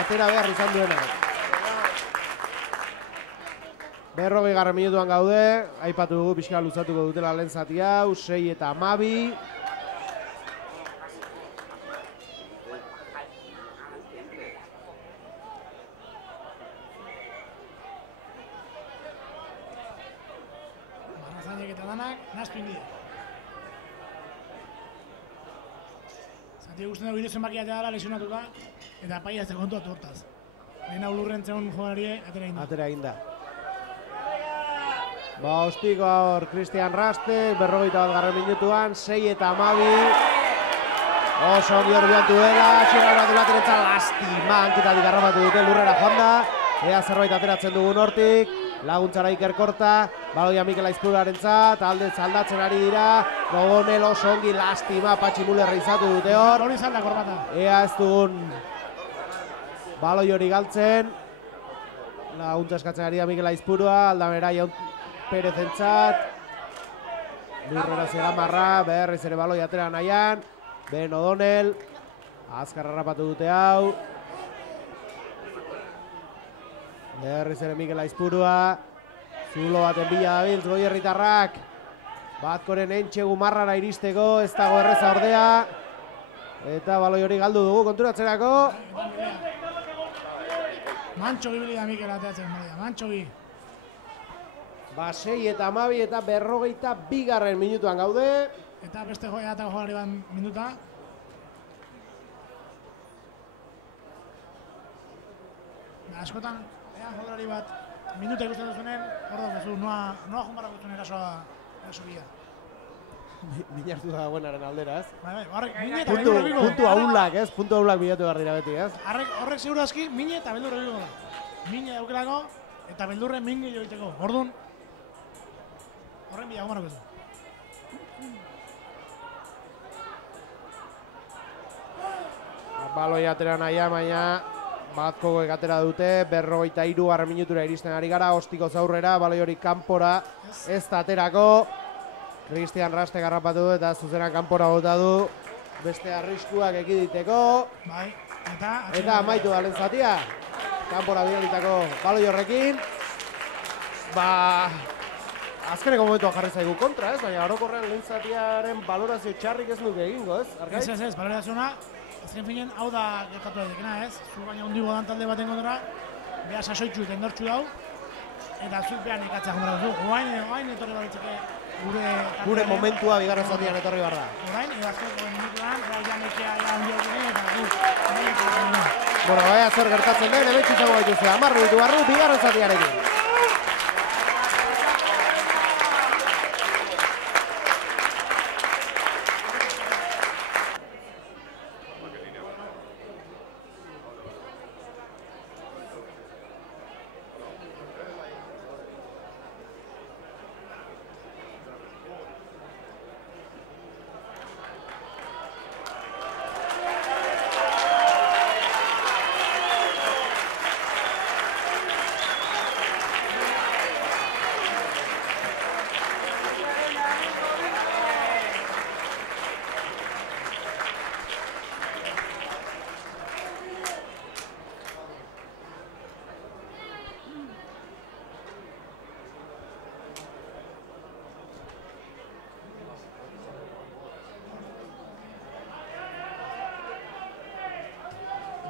atera behar izan duenak. 40 minutuan gaude, aipatu dugu pixka luzatuko dutela lehen zati hau, 6 eta 12. Barrazainek eta danak, nazpin dira. Zati guztien dugu iruzen bakiatea dara lesionatuta, eta paia ez da kontuatu hortaz. Lehen hau lurren zegoen jogarie, atera egin da. Ostiko hor, Cristian Rastek, 41 minutuan, 6 eta 12. Oso ongi hor joantu dela, xera bat delateretza lastima, hanketatik harrapatu dute lurrera joan da. Ea zerbait ateratzen dugun hortik, laguntzara Iker Korta, baloia Mikel Aizpurarentzat, aldez aldatzen ari dira. Nodonel oso ongi lastima, Patxi Mullerra izatu dute hor. Hori zalda korbata. Ea ez dugun baloi hori galtzen. Laguntza eskatzen ari da Mikel Aizpurua, aldamera Perez entzat. Lurrera Zegamarra, berriz ere baloi atera nahian. Ben O'Donnell, azkar harrapatu dute hau. Berriz ere Mikel Aizpurua. Zulo baten bila dabiltz Goierritarrak. Batkoren entxegu marrara iristeko, ez dago erreza ordea. Eta baloi hori galdu dugu konturatzerako. Mantxo bibili da Mikel ateatzen, mantxo bi. 6 eta 12 eta 42 minutuan gaude. Eta beste jogari bat minuta. Askotan, jogari bat minuta ikusten duzunen, hor daukazu, noa junbarra guztuen eraso bila. Minartu da buenaren aldera, ez? Bai, horrek, mine eta beldurra bilgo. Puntu ahulak, ez? Puntu ahulak bilatu behar dira beti, ez? Horrek seguru aski, mine eta beldurra bilgo da. Mine daukelako, eta beldurre mingi joiteko. Orduan, horren bila gomarako ez. Baloi atera nahia, baina Batkoek atera dute, 43 minutura iristen ari gara, Ostiko zaurrera, baloi hori kanpora ez da aterako. Cristian Rastek harrapatu du eta zuzenan kanpora bota du, beste arriskuak ekiditeko. Bai, eta amaitu da lehen zatia, kanpora bidalitako baloi horrekin. Azkeneko momentua jarri zaigu kontra, ez? Baina orokorrean lehen zatiaren balorazio txarrik ez nuke egingo, ez? Ez, balorazioa, azken finen hau da gertatu edekena, ez? Zu baina hundigo dan talde baten kontra, beha sasoitxu eta endortxu dau, eta zuk behan ikatzea jomera duzu. Oain etorri baritzeke gure momentua bigarren zatian etorri barra. Orain, edazko minutuan, Janekea handiak gure, eta guk. Bueno, baina zer gertatzen den, hemen txutzago baituzu, 10 minutu barru, bigarren zatiarekin.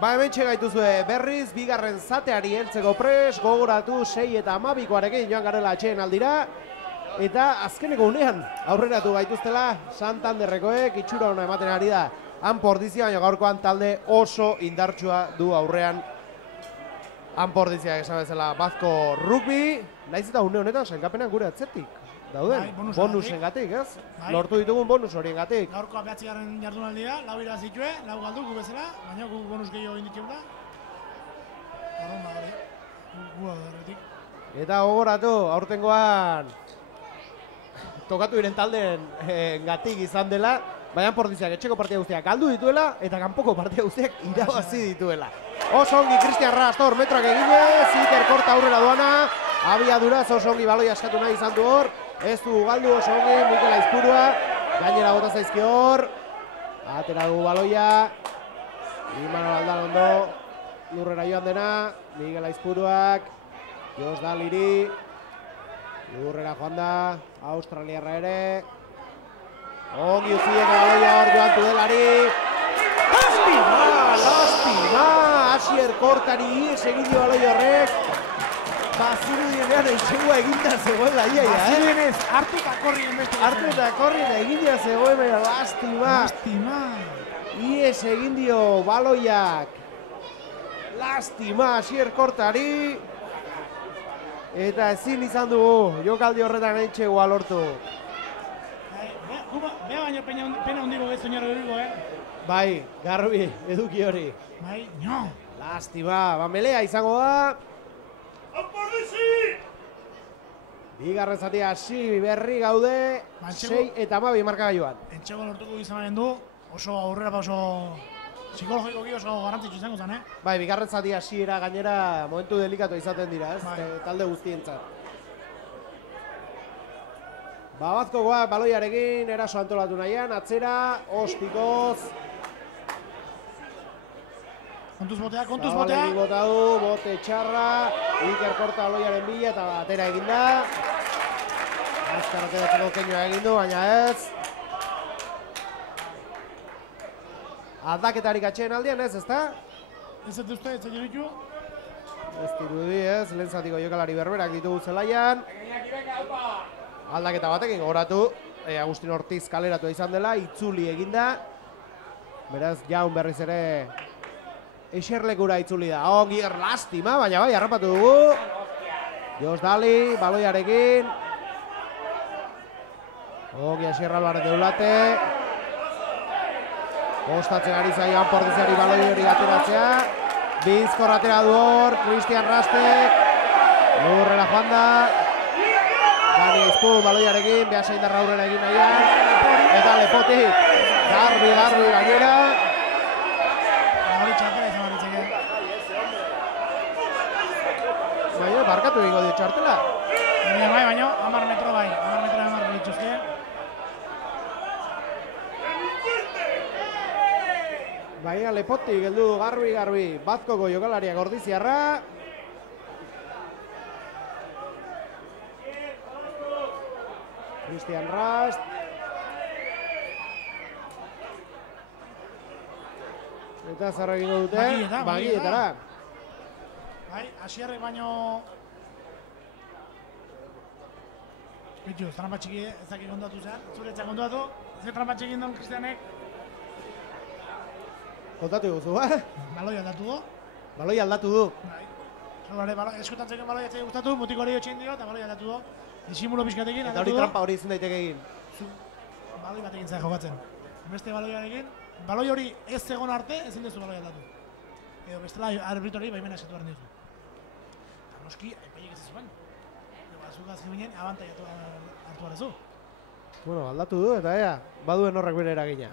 Ba, hemen txegaituzue berriz, bigarren zateari heltzeko pres, gogoratu 6 eta 12koarekin joan garela atxeen aldira. Eta azkeneko unean aurreratu gaituztela Santanderrekoek itxura hona ematen ari da. Han Pordizia, baina gaurkoan talde oso indartsua du aurrean. Han Pordizia esan bezala Bazko Rugby. Naiz eta une honetan sailkapenak gure atzetik dauden, bonusengatik, ez? Lortu ditugun bonus horiengatik. Gaurkoa 9. jardunaldia, 4 irabazi ditue, 4 galdu gu bezala, baina gu bonus gehiago egin ditugula. Gu horretik. Eta gogoratu, aurtengoan tokatu diren taldeen gatik izan dela, baina Pordiziak etxeko partia guztiak galdu dituela eta kanpoko partia guztiak irabazi dituela. Oso ongi Cristian Rastor metroak eginez, Iker Korta aurrera doana, abiaduraz oso ongi baloia eskatu nahi izan du hor, ez du galdu oso ongi, Mikel Aizpurua, gainera bota zaizki hor, atera du baloia, Imanol Aldalondo, lurrera joan dena, Mikel Aizpuruak, Jos Daliri, lurrera joan da, Australiarra ere, ongi uziek baloia hor joan Tudelari, lastima, Asier Kortari egin dio baloi horrek, bazirudienean eitxegua eginda zegoen laiaia, Bazirudienez, hartu eta korrien beste. Hartu eta korrien eginda zegoen, lastima. Ies egin dio baloiak, lastima Asier Kortari, eta ezin izan dugu, jokaldi horretan eitxegua lortu. Bea baino pena hundiko ez oinarro dugu, Bai, Garbi, eduki hori. Bai, no. Lastima, melea izango da. Bigarren zatia hasi berri gaude, 6 eta 12 markagailuan. Entxego lortuko izan du, oso aurrera oso psikologikoki oso garrantzitsu izango zen, Bai, bigarren zatia hasiera gainera momentu delikatu izaten dira, ez? Talde guztientzat. Bazkokoak baloiarekin eraso antolatu nahian, atzera, ostikoz. Kontuz botea. Zabaletik bota du, bote txarra, Iker Korta baloiaren bila eta atera egin da. Azkar ateratzeko kenioa egin du, baina ez. Aldaketarik atxeen aldian ez, ezta? Ez ez uste, ez egin ditu? Ez dirudi ez, lehen zatiko jokalari berberak ditugu zelaian. Aldaketa batekin gogoratu, Agustin Ortiz kaleratu izan dela, itzuli eginda. Beraz, jaun berriz ere eserlekura itzuli da. Ongi lastima, baina bai, harrapatu dugu. Jos Dali, baloiarekin. Ongi Asier Alvarez deulate. Kostatzen ari zaian Pordiziari baloi hori ateratzea. Bizkor atera du hor, Cristian Rastek. Lurrera joan da. Dani Aizpur baloiarekin, Beasa Indarra aurrera egin nahian. Eta lepotik, garbi gainera. Hori txartela izan barritzeke. Baina, barkatu egingo dio txartela. Bai, baina, 10 metro bai. 10 metro 10 dituzte. Baina lepotik, geldu garbi. Bazkoko jokalariak Ordiziarra. Cristian Rast. Eta zer egingo dute? Bagietara. Bai, Asierrek baino... Bitu, trampa txiki ezak kontuatu zen, zuretzak kontuatu. Zer trampa txiki indon Cristianek? Kontatu guzu, ba? Baloi aldatu du. Baloi aldatu du. Bai. Eskotatzeko baloi atzei gustatu, mutiko hori otxein dio, eta baloi aldatu du. Disimulo pixkatekin aldatu du. Eta hori trampa hori izin daiteke egin. Baloi batekin zai jokatzen. Beste baloiarekin, baloi hori ez egon arte, ezin dezu baloi aldatu. Edo bestela arbitrari baimena esatu behar dizu. Eta noski, epaiek ez zuen. Azuk azken binen, abantai hartu behar zu. Bueno, aldatu du eta ea, baduen horrek bere eragina.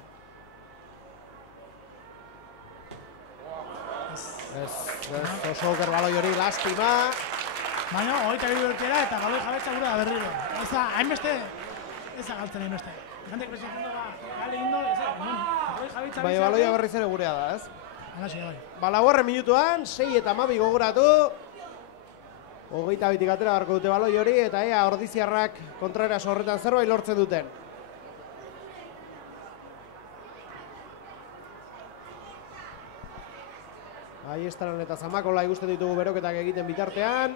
Oso oker baloi hori, lastima. Baina, hogeita bidu urtera eta baloi jabetza gure da berriro. Eza, hainbeste, eza galtzen hainbeste. Gantek bezitzen dugu, gale indo, eza, baloi jabetza Baina baloia berriz ere gurea da, ez? Halaxe da bai. Balaguarren minutuan, 6 eta 12 gogoratu. 22 atera beharko dute baloi hori, eta ea Ordiziarrak kontraera horretan zerbait lortzen duten. Baiestaran eta Zamakola ikusten ditugu beroketak egiten bitartean.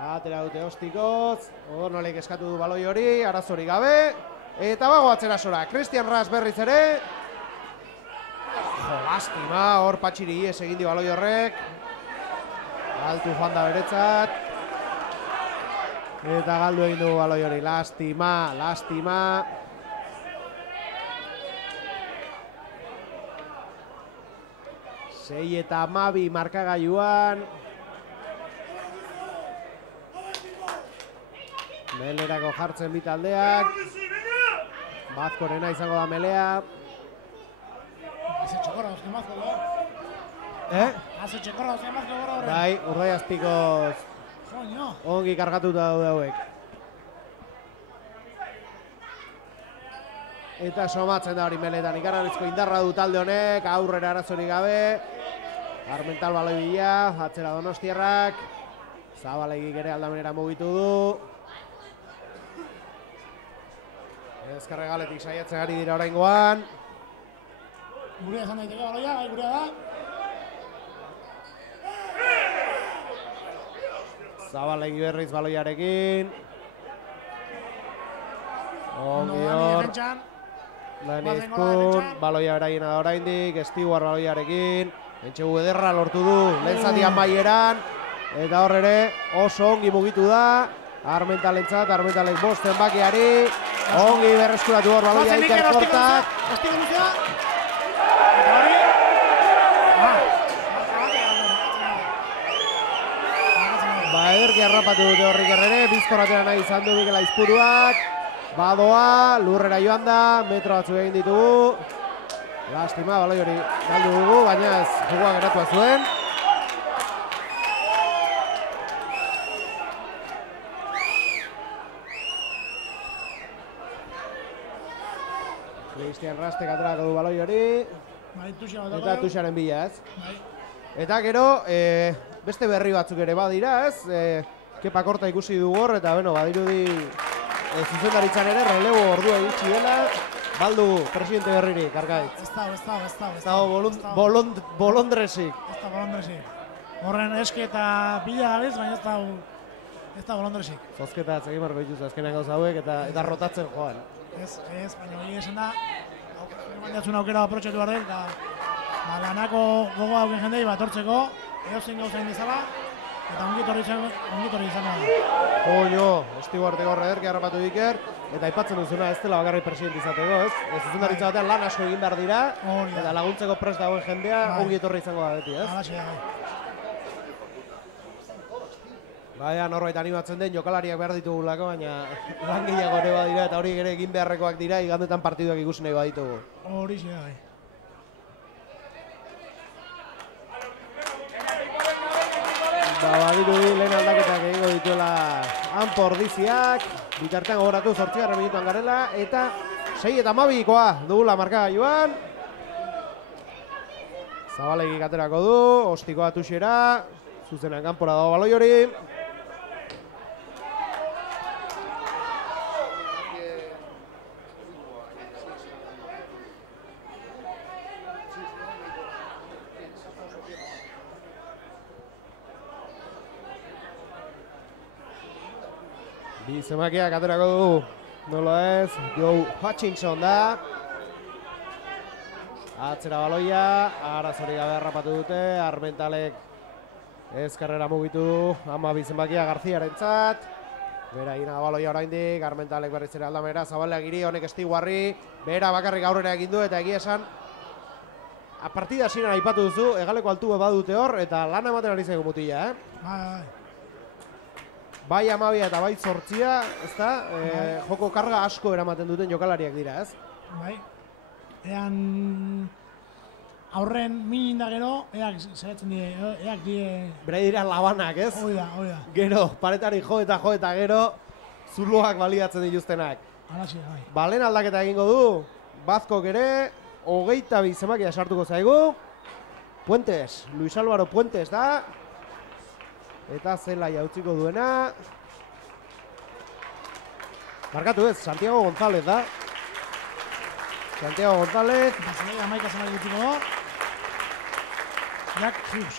Atera dute Ostikoz, Odonolek eskatu du baloi hori, arazorik gabe. Eta bago atzerasora, Christian Ras berriz ere. Jo, lastima, hor Patxiri ies egin di baloi horrek. Altu joan da beretzat. Eta galdu egin du baloi hori, lastima, lastima. Sei eta Mabi markagailuan. Melerako jartzen bitaldeak. Bazkorena izango da Melea. Hace txokorra dozke mazko gora. Hace txokorra dozke mazko gora horre. Bai, Urdaiazpikoz Joño. ongi kargatuta daude hauek. Eta somatzen da hori Meletan. Ikararizko indarra du talde honek, aurrera arazorik gabe. Armental baloi bila, atzera Donostiarrak. Zabalegik ere aldamenera mugitu du. Ezkarregaletik saiatzen ari dira oraingoan. Gurea esan daiteke baloia, bai gurea da. Zabalegi berriz baloiarekin. Ongi hor. Dani Izkun, baloia beraiena da oraindik, Stewart baloiarekin. Entxegu ederra lortu du, lehen zati amaieran. Eta hor ere oso ongi mugitu da. Armentalentzat, Armentalek bosten bakiari. Ongi berreskuratu hor baloia Iker Kortak. Ostigo luzea. Eta hori. Ederki harrapatu dute horrik errere, bizkorratera nahi izan du Mikel Aizpuruak. Badoa, lurrera joan da, metro batzu egin ditugu. Lastima, baloi hori galdu dugu, baina ez jokoa geratua zuen. Cristian Rastek aterako du baloi hori. Eta Tuxaren bila, ez? Eta gero, beste berri batzuk ere badira, ez? Kepa Korta ikusi dugu hor, eta beno, badirudi zuzendaritzan ere relebo ordua egitsi dela. Baldu, presidente berririk, Arkaitz. Ez dago. Ez dago bolondresik. Ez da bolondresik. Horren eske eta bila gabiz, baina ez da bolondresik. Zozketa egin marko dituzu azkenean gauza hauek eta rotatzen joan. Ez, baina hori esan da, mandatzun aukera aprotxatu behar dut, eta lanako gogo hauken jendei batortzeko, edozein gauzain dezala, eta ongitorri izan da. Oio, Stewart egorra ederki harrapatu Iker, eta aipatzen duzuna ez dela bakarrik presidente izateko, ez? Ez zuzendaritza batean lan asko egin behar dira, eta laguntzeko prest dagoen jendea ongi etorri izango da beti, ez? Alaxe da. Baina norbait animatzen den jokalariak behar ditugulako, baina lan gehiago ere badira eta hori ere egin beharrekoak dira, igandetan partiduak ikusi nahi baditugu. Hori xe da, bai. Badirudi lehen aldaketak egingo dituela Anpo Ordiziak, bitartean gogoratu 8. minutuan garela, eta 6 eta 12koa dugula markagailuan. Zabalegik aterako du, Ostikoa Tuxera, zuzenan kanpora dago baloi hori. Zemakiak aterako du, nola ez, Joe Hutchinson da. Atzera baloia, arazorik gabe harrapatu dute, Armentalek ezkarrera mugitu du, Amabi zenbakia Garziarentzat. Bera egin da baloia oraindik, Armentalek berriz ere aldamera, Zabaleak iri, honek Stiguarri, bera bakarrik aurrera egin du, eta egia esan, partida hasieran aipatu duzu, hegaleko altu badute hor, eta lan ematen ari zaigu mutila, Bai Amabia eta bai 8, ezta? Joko karga asko eramaten duten jokalariak dira, ez? Bai. Ean aurren minin da gero, eak zeratzen die, Berai dira labanak, ez? Hoi da. Gero, paretari jo eta gero, zuloak baliatzen dituztenak. Alaxi, bai. Balen aldaketa egingo du, Bazkok ere, 22 zemakia sartuko zaigu. Puentes, Luis Álvaro Puentes da. Eta Zelai utziko duena. Markatu ez, Santiago González da. Santiago González. Eta Zelai amaika zenbait utziko da. Jack Hughes,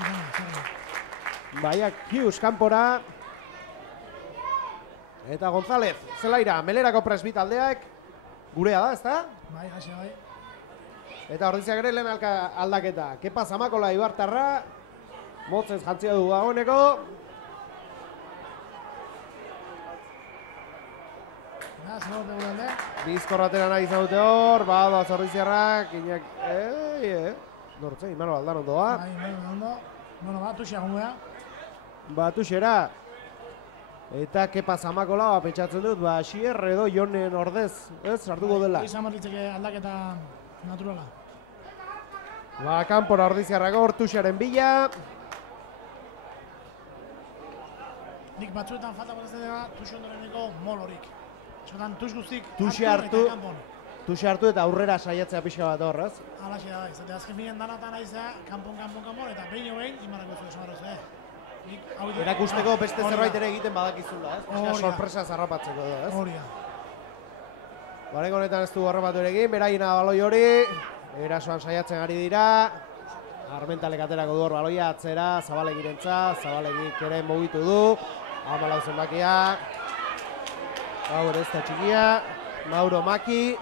Baiak Hughes kanpora. Eta González, zelaira, Melerako presbit aldeak. Gurea da, ezta? Bai, gaxia, bai. Eta ordiziak ere lehen aldaketa. Kepa Zamakola Ibartarra. Motzez jantzia du dagoeneko. Zegote gure alde. Bizkorratera nahi izan dute hor, bada Zorriziarrak, inak, nortze, Imano Aldan ondoa. Bai, ondo. Bueno, tuxea gumea. Tuxera. Eta Kepa Zamakola, pentsatzen dut, Xier edo Jonen ordez, ez, sartuko dela. Izan barritzeke aldaketa naturala. Kanpora Ordiziarrako hor Tuxearen bila. Nik batzuetan falta botatzen dira, Tuxe ondoreneko molorik. Eskotan, Tux guztik Tuxe hartu eta kanpon. Tuxe hartu eta aurrera saiatzea pixka bat horraz. Alaxe da, izate azken finean danatan aizea, kanpon, eta behin behin, imarako zuen esamarroz, Erakusteko beste zerbait ere egiten badakizula, ez? Pixka sorpresa zarrapatzeko da, ez? Horia. Barengo honetan ez du horrepatu erekin, beraiena baloi hori. Erasoan saiatzen ari dira. Armentalek aterako du hor baloia atzera, Zabalegirentza, Zabalegik ere mugitu du. Amalau zenbakia. Gaur ez da txikia. Mauro Maki.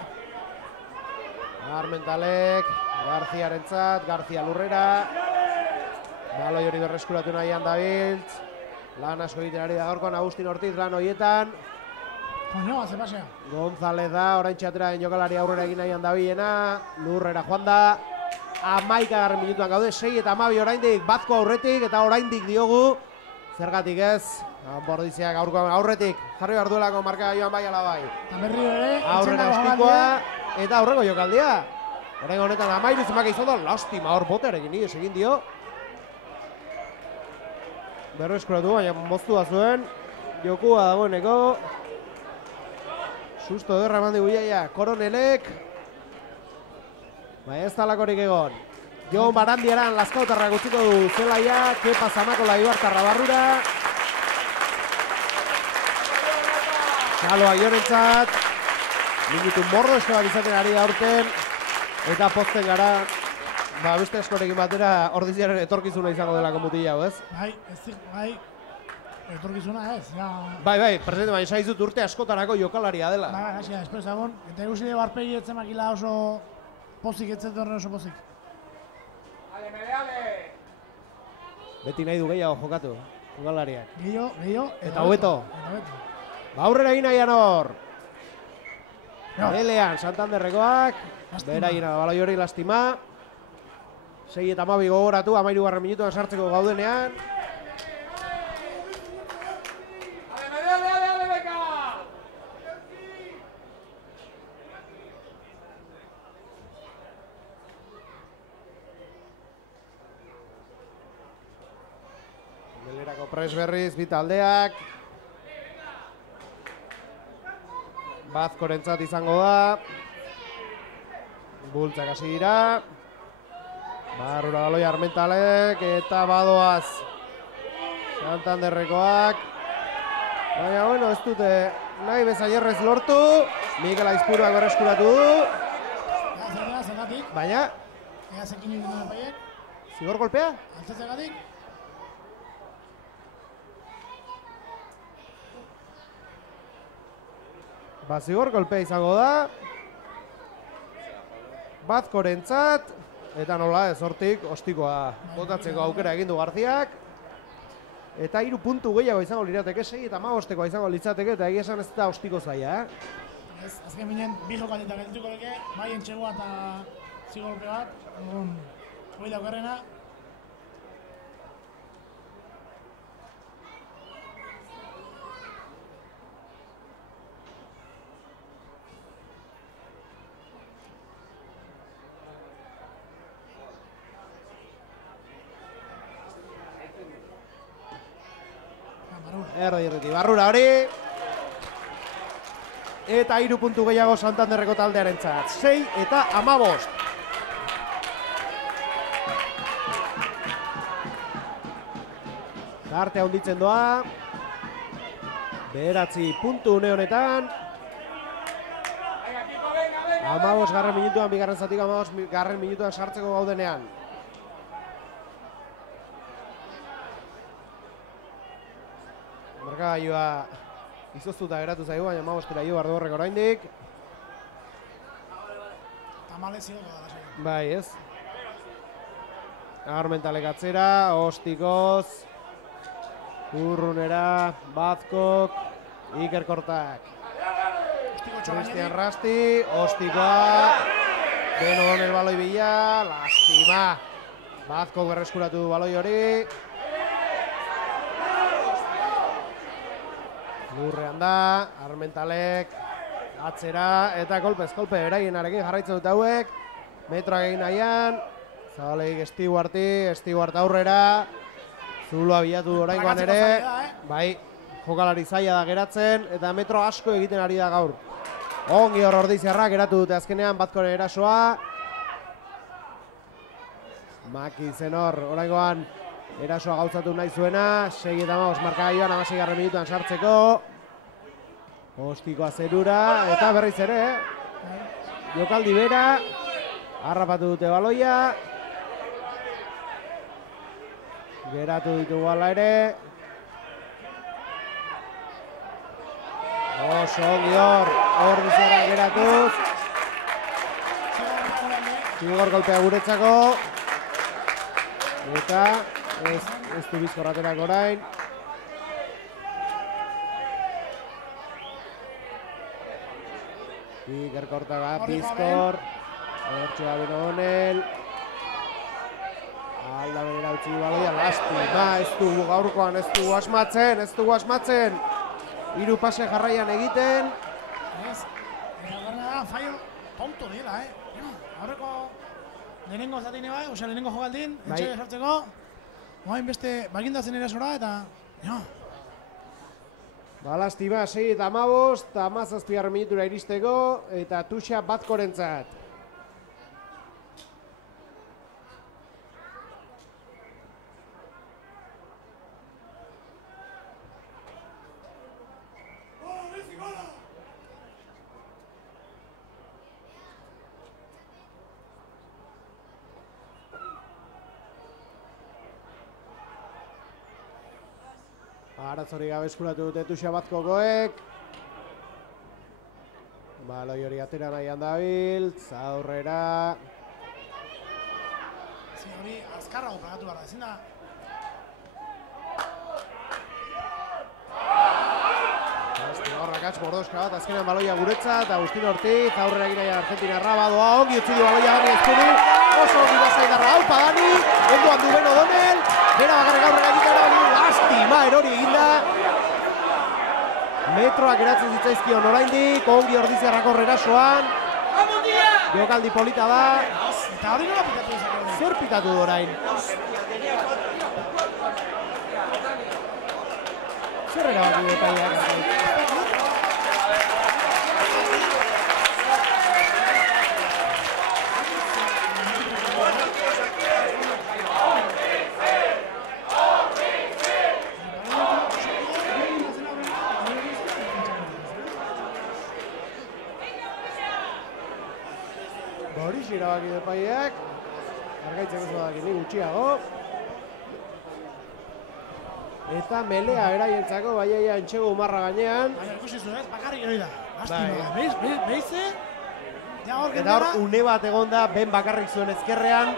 Armentalek, Garziarentzat, Garzia lurrera. Baloi hori berreskuratu nahian dabiltz. Lan asko egiten ari da gaurkoan Agustin Ortiz lan horietan. Koñoa, ze pasea. González da, orain txatera jokalari aurrera egin nahian dabilena. Lurrera joan da. 11. minutuan gaude, 6 eta 12 oraindik Bazko aurretik eta oraindik diogu. Zergatik ez, Bordiziak aurretik jarri behar duelako marka joan bai ala bai. Aurrera ostikoa eta aurreko jokaldia. Horrego honetan 13 zenbaki izan da, lastima hor botearekin nire egin dio. Berreskuratu, baina moztua zuen. Jokua dagoeneko. Susto derra eman digu iaia, Koronelek. Baina ez talakorik egon. Jon Barandieran Lazkautarra gutziko du zelaia, Kepa Zamakola Ibartarra barrura. Txaloa Ionentzat. Minutu mordo bat izaten ari da urten. Eta pozten gara, beste eskorekin batera Ordiziaren etorkizuna izango delako mutila hau, ez? Bai, etorkizuna ez, ja... Bai, presente baina saizut urte askotarako jokalaria dela. Bai, gaxia, espero ezagun. Eta egusi de barpegi etzen makila oso pozik etzen horren oso pozik. Beti nahi du gehiago jokatu, jokalariak. Gehiago, eta hobeto. Aurrera egin nahian hor. Elean, Santanderrekoak. Beraina, baloi hori lastima. 6 eta 12 gogoratu, 13. minutuan sartzeko gaudenean. Belerako pres berriz, bi taldeak. Bazkorentzat izango da. Bultzak hasi dira. Barrura baloi Armentalek eta badoaz Santanderrekoak. Baina, bueno, ez dute nahi bezaierrez lortu. Mikel Aizpuruak berreskuratu du. Baina zigor golpea? Zigor golpea izango da. Bazkorentzat. Eta nola ez hortik ostikoa botatzeko aukera egin du Garziak. Eta 3 puntu gehiago izango lirateke, 6 eta 15 izango litzateke, eta egia esan ez da ostiko zaila, Azken minen, bi jokalita geldituko deke, bai entxegua eta zigorpe bat, hori daukarrena. Erdi, barrura hori. Eta 3 puntu gehiago Santanderreko taldearentzat. 6 eta 15. Tartea hunditzen doa. 9 puntu une honetan. 15 garren minutuan, bigarren zatik 15 garren minutuan sartzeko gaudenean. markagailua izoztuta geratu zaigu, baina 15 jo bardu horrek oraindik. Tamalez zidoko da, lasai. Bai, ez? Armentalek atzera, Ostikoz, Urrunera, Bazkok, Iker Kortak. Cristian Rasti, Ostikoa, Benon el baloi bila, lastima. Bazkok berreskuratu du baloi hori. Lurrean da, Armentalek atzera, eta kolpez, kolpe, beraienarekin jarraitzen dut hauek. Metroak egin nahian, Zabaleik Stewart aurrera, Zuloa bilatu oraingoan ere, bai, jokalari zaila da geratzen, eta metro asko egiten ari da gaur. Ongi hor Ordiziarra geratu dute azkenean Bazkoren erasoa. Maki zen hor, oraingoan erasoa gauzatu nahi zuena, 6-15 markagailua 16. minutuan sartzeko. Ostikoa zerura, eta berriz ere, jokaldi bera, harrapatu dute baloia. Geratu ditugu ala ere. Oso ongi hor, Ordiziarra geratuz. Zigor golpea guretzako. Eta ez du bizkorraterak orain. Iker Kortaga, bizkor. Hortxea Benonel. Alda benera utzi baloia, lastima, ez dugu gaurkoan, ez dugu asmatzen. 3 pase jarraian egiten. Ez, eta gara fallo tonto dira, Aurreko lehenengo zatine bai, osea lehenengo jokaldin, etxea sartzeko. Oain beste bagindatzen erasora eta, Ba, lastima, 6-15, 17 minutura iristeko, eta tuxa Bazkorentzat. Aratzori gabe eskuratu dute tuxa Bazkokoek. Baloi hori atera nahian dabil, aurrera. Hori azkarrago pagatu behar da, ezin da. Horrakatz bordoska bat, azkenean baloia guretzat, Agustin Ortiz, aurrera egin Argentinarra, badoa ongi utzi du baloia Dani Ezpiri, oso ongi bazaidarra Alpa Dani, ondoan du Beno Donel, bera bakarrik aurrera egitera, lastima erori eginda. Metroak geratzen zitzaizkion oraindik, ongi Ordiziarrako erasoan. Jokaldi polita da. Eta hori nola pitatu izan? Zer pitatu du orain? Zer erabaki du epaileak? Horiz irabaki du epaileak. Argaitzeko ez badaki ni gutxiago. Eta melea beraientzako baiaia entxego umarra gainean. Baina ikusi zu ez, bakarrik hori da. Lastima, behize? Eta hor, une bat egonda, ben bakarrik zuen ezkerrean,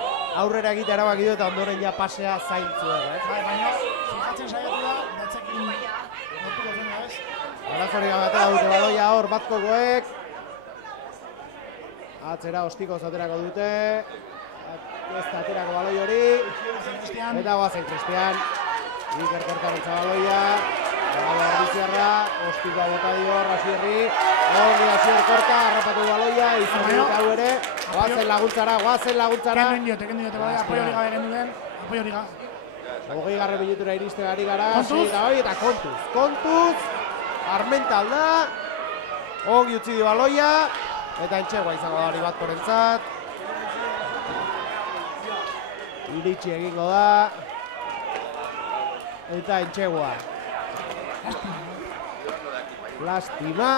aurrera egitea erabaki du eta ondoren ja pasea zaintzu edo, Baina, fijatzen saiatu da, batzekin lortuko zena ez. Arazorik abatera dute baloia hor, Bazkokoek. Atzera Ostikoz aterako dute. Ez da aterako baloi hori. Eta guazen Cristian. Iker Kortarentza baloia. Ordiziarra, Ostikoa bota dio, Rasierri. Ongi Rasier Korta, harrapatu baloia. Izan dut hau ere. Guazen laguntzara. Kendu diote baloia, apoio hori gabe gendu den. Apoio hori gabe. 20. minutura iriste gari gara. Eta kontuz. Armental da. Ongi utzi dio baloia. Eta entxegoa izango da hori Bazkorentzat. Iritsi egingo da. Eta entxegoa. Lastima.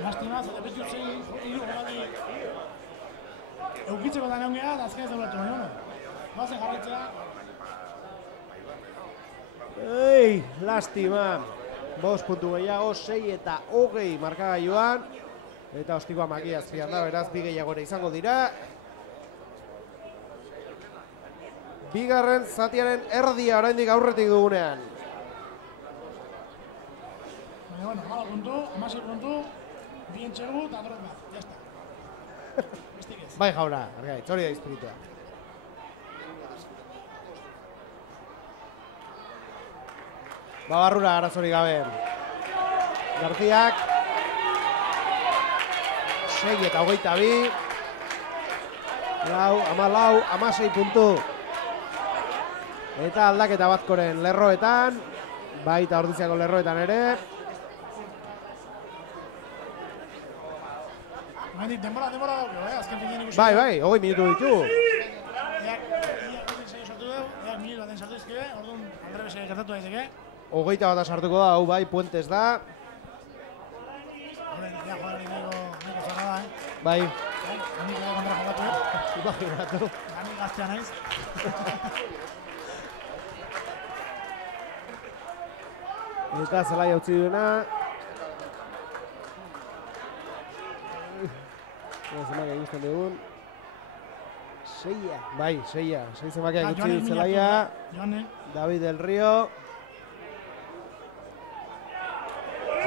Lastima, zate betu zein hiru jolari eukitzeko da neongea, eta azken ez da uratu baino. Bazen jarraitzea. Ei, lastima. 5 puntu gehiago, 6 eta 20 markagailuan. Eta ostikoa Maki azpian da, beraz, 2 gehiago ere izango dira. Bigarren zatiaren erdia oraindik aurretik dugunean. Baina, bueno, 4 puntu, 16 puntu, bien txegu eta drop bat, jazta. Bestik ez. Bai jauna, argaitz, hori da espiritua. Barrura arazorik gabe. Garziak 6 eta 22. 14, 16 puntu. Eta aldaketa Bazkoren lerroetan, baita Ordiziako lerroetan ere. Hemendik denbora daukeo, azken finean ikusi. Bai, 20 minutu ditu. Minutu baten sartu izkibe, orduan aldrebese gertatu daiteke. 21 bat sartuko da, hau bai, Puentes da. Horren, jogalari nahiko zara da, Bai. Nik ere kontra jokatu. Imaginatu. Gani gaztea naiz. Eta zelai utzi duena. Zemakia ikusten dugun. 6. Bai, 6. 6 zemakia utzi dut zelaia. David del Río.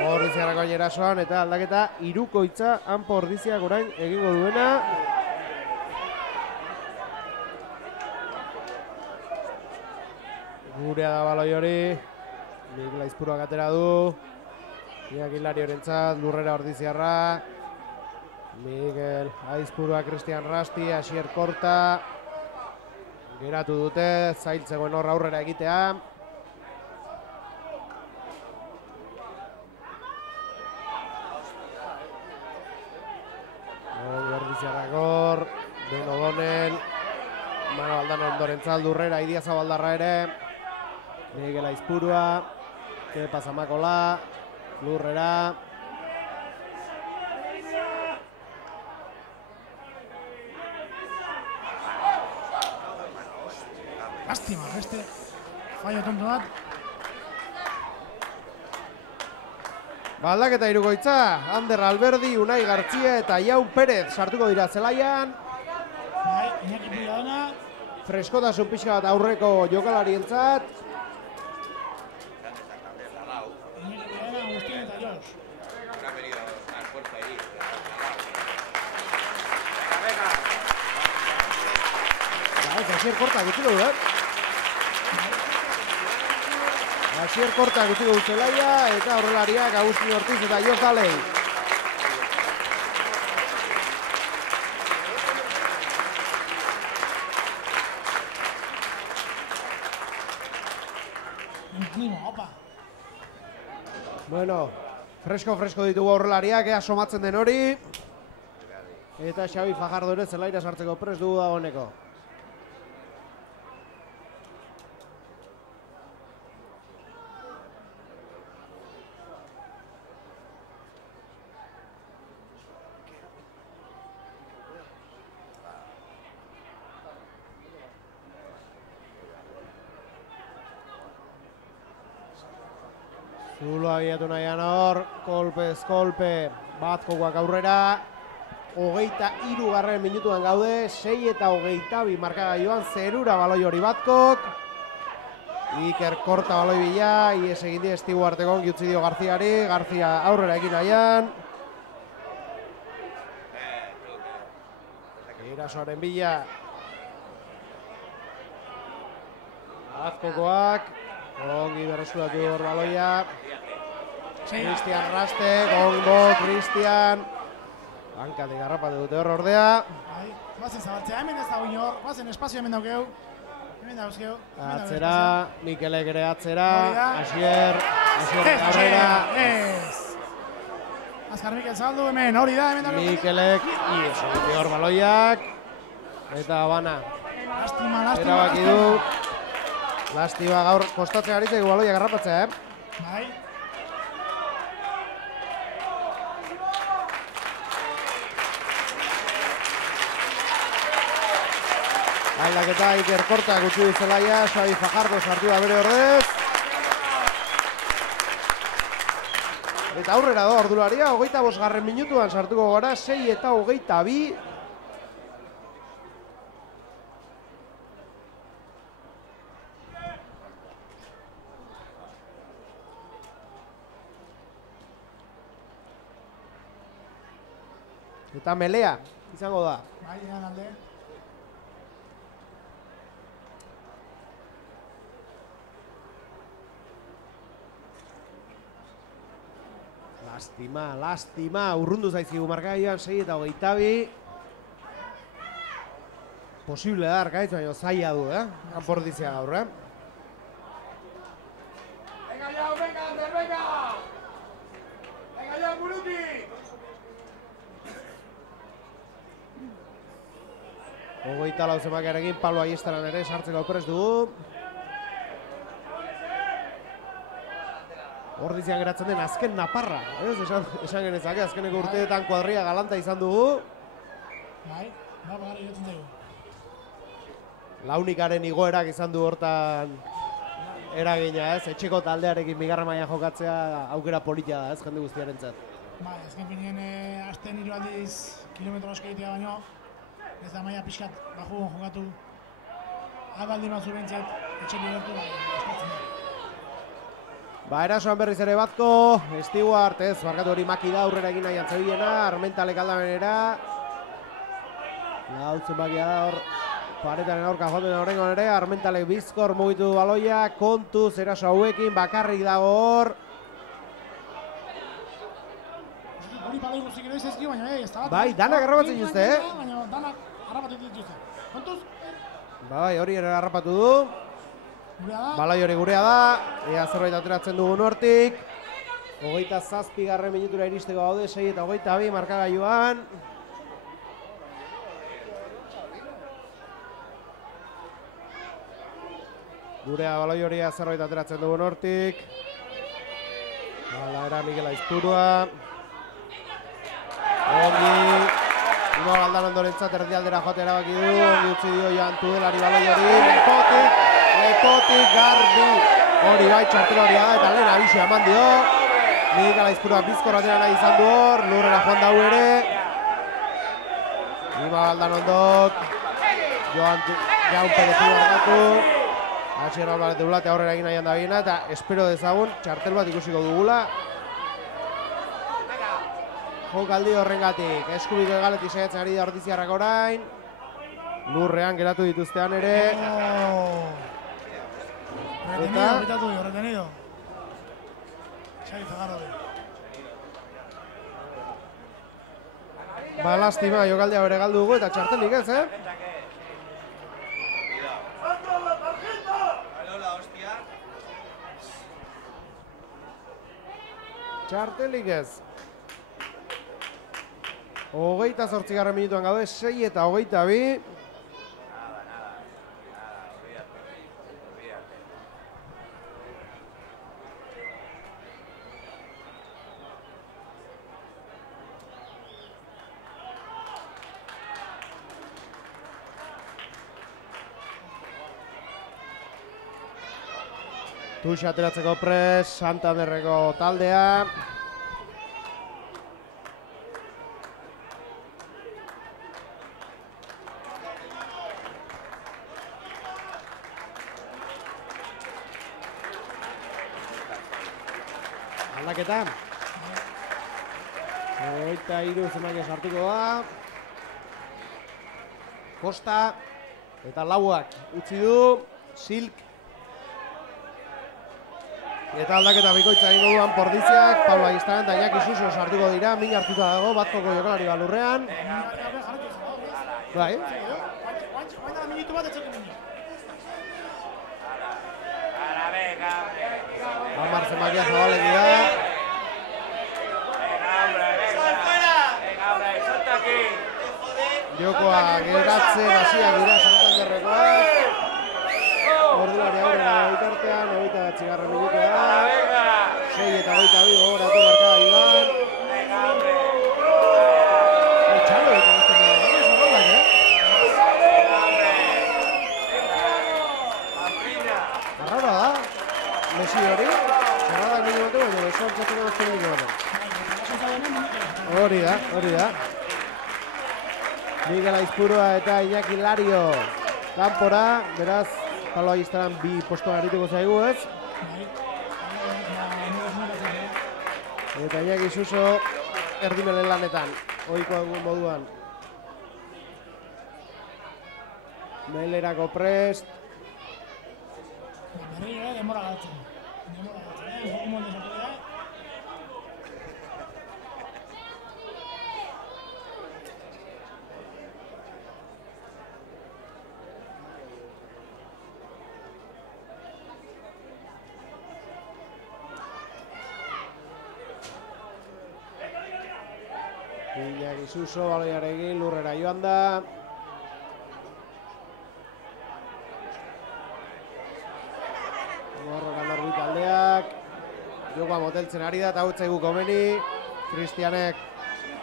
Ordiziarako erasoan eta aldaketa hirukoitza Anpo Ordiziak orain egingo duena. Gurea da baloi hori. Mikel Aizpuruak atera du. Iñaki Lariorentzat, Lurrera Ordiziarra. Mikel Aizpuruak, Cristian Rasti, Asier Korta. Geratu dute, zailtzegoen hor aurrera egitea. Ordiziarrakor, Ben O'Donnell. Mano Aldano ondorentzat, Lurrera, Idia Zabaldarra ere. Mikel Aizpurua, Kepa Zamakola, Lurrera. Lastima, beste fallo tonto bat. Aldaketa hirukoitza, Ander Alberdi, Unai Gartzia eta Jaun Perez sartuko dira zelaian. Bai, Iñaki Pila dena. Freskotasun pixka bat aurreko jokalarientzat. Agustín eta Jos. Asier Kortak utziko du, Asier Kortak utziko du zelaia eta horrelariak Agustin Ortiz eta Jos Dalei. Bueno, fresko ditugu horrelariak, somatzen den hori. Eta Xabi Fajardo ere zelaira sartzeko prest dugu da honeko. Zulo agiatu nahian hor, kolpez kolpe, Bazkokoak aurrera. 23. minutuan gaude, 6 eta 22 markagailuan zerura baloi hori Bazkok. Iker Korta baloi bila, ies egin die Estibu Artekon giutzi dio Garziari, Garzia aurrera egin nahian. Erasoaren bila. Bazkokoak, ongi berreskuratu hor baloia. Cristian Raste, gongo, Cristian. Hankatik harrapatu dute hor ordea. Bazen zabaltzea, hemen ez dago inor, bazen espazio hemen daukeu. Hemen dauzkeu. Atzera, Mikelek ere atzera, Asier aurrera. Azkar Mikel zabaldu hemen, hori da, hemen daukeu. Mikelek, ieso dute hor baloiak. Eta Bana. Lastima. Erabaki du. Lastima gaur kostatzen aritzeko baloiak harrapatzea, Bai. Aldaketa Iker Korta gutxi duzelaia, Xabi Fajardo sartu da bere ordez. Eta aurrera da ordularia, 25. minutuan sartuko gara, 6:22. Eta melea, izango da. Bai, egan alde. Lastima, urrundu zaizkigu markagailuan, 6:22. Posible da, arkaitz, baina zaila du, kanpordizia gaur, Venga ya, venga, Ander, venga! Venga ya, Muruti! Hogeita lau zenbakiarekin, Pablo Aiestaran ere sartzeko prest dugu. Ordizian geratzen den azken naparra, esan genezake, azkeneko urteetan kuadria galanta izan dugu. Bai, gara iretzen dugu. Launikaren igoerak izan du hortan eragina, etxeko taldearekin bigarren maila jokatzea aukera politia da, jende guztiarentzat. Bai, azken finean azten 3 aldiz kilometro asko egitea baino, ez da maila pixkat bajugon jokatu. Abaldi mazu bentzat, etxeko gertu, eskatzen da. Erasoan berriz ere Batko, Stewart, barkatu hori Maki da aurrera egin nahi antzebiena, Armentalek aldamenera. Lautzen bakia da hor, paretaren aurka joaten horrengon ere, Armentalek bizkor mugitu du baloia, kontuz eraso hauekin, bakarrik dago hor. Hori baloi guztik ere izazki, baina ez da bat. Bai, danak harrapatzen dituzte, Baina danak harrapatzen dituzte. Kontuz? Bai, hori ere harrapatu du. Baloi hori gurea da, ea zerbait ateratzen dugun hortik. 27. minutura iristeko gaude, 6:22 markagailuan. Gurea baloi hori zerbait ateratzen dugun hortik. Hala era Mikel Aizpurua. Ongi. Ima Galdan ondorentzat erdialdera joate erabaki du. Ongi utzi dio Joan Tudelari baloi hori. Lepotik garbi. Hori bai txartela hori da eta lehen abixo eman dio. Mikel Aizpurua bizkorra dira nahi izan du hor. Lurrera joan dau ere. Ima Galdan ondok. Joan Perezi barkatu. Asier Albaret Ulate aurrera egin nahian da biena eta espero dezagun txartel bat ikusiko dugula. Jokaldi horrengatik, eskubiko egaletik saiatzen ari da Ordiziarrak orain. Lurrean geratu dituztean ere. Retenido. Xabi Fajardo. Lastima, jokaldea bere galdu dugu eta txartelik ez, Txartelik ez. 28. minutuan gaude, 6:22. Tuxa ateratzeko pres, Santanderreko taldea. Aldaketa. 23 zenbakia sartuko da. Kosta eta lauak utzi du, Silk. Eta aldaketa bikoitza egingo duan Pordiziak, Pablo Aiestaran eta Iñaki Suso sartuko dira, min hartuta dago, Batkoko jokalari balurrean. Bai. Amar zenbakia zabaleki da. Jokoa geratzen hasiak dira Santanderrekoak. Ordulari aurrera bitartean, 29. minutua da. 6:22 gogoratu markagailuan. Txalo egiten ez dut, zorraldak, hori? Zerradak minutu, baina esortzatzen azken minutu. Hori da. Miguel Aizpurua eta Iñaki Lario kanpora, beraz, paloa iztaran bi postoan arituko zaigu, ez? Eta Iñaki Suso erdimelen lanetan, ohikoa moduan. Melerako prest. Berriro, demora galtzen. Joko molde sartu dira. Iñaki Suso, baloiarekin lurrera joan da. Taldeak jokoa moteltzen ari da eta hau zaigu komeni. Kristianek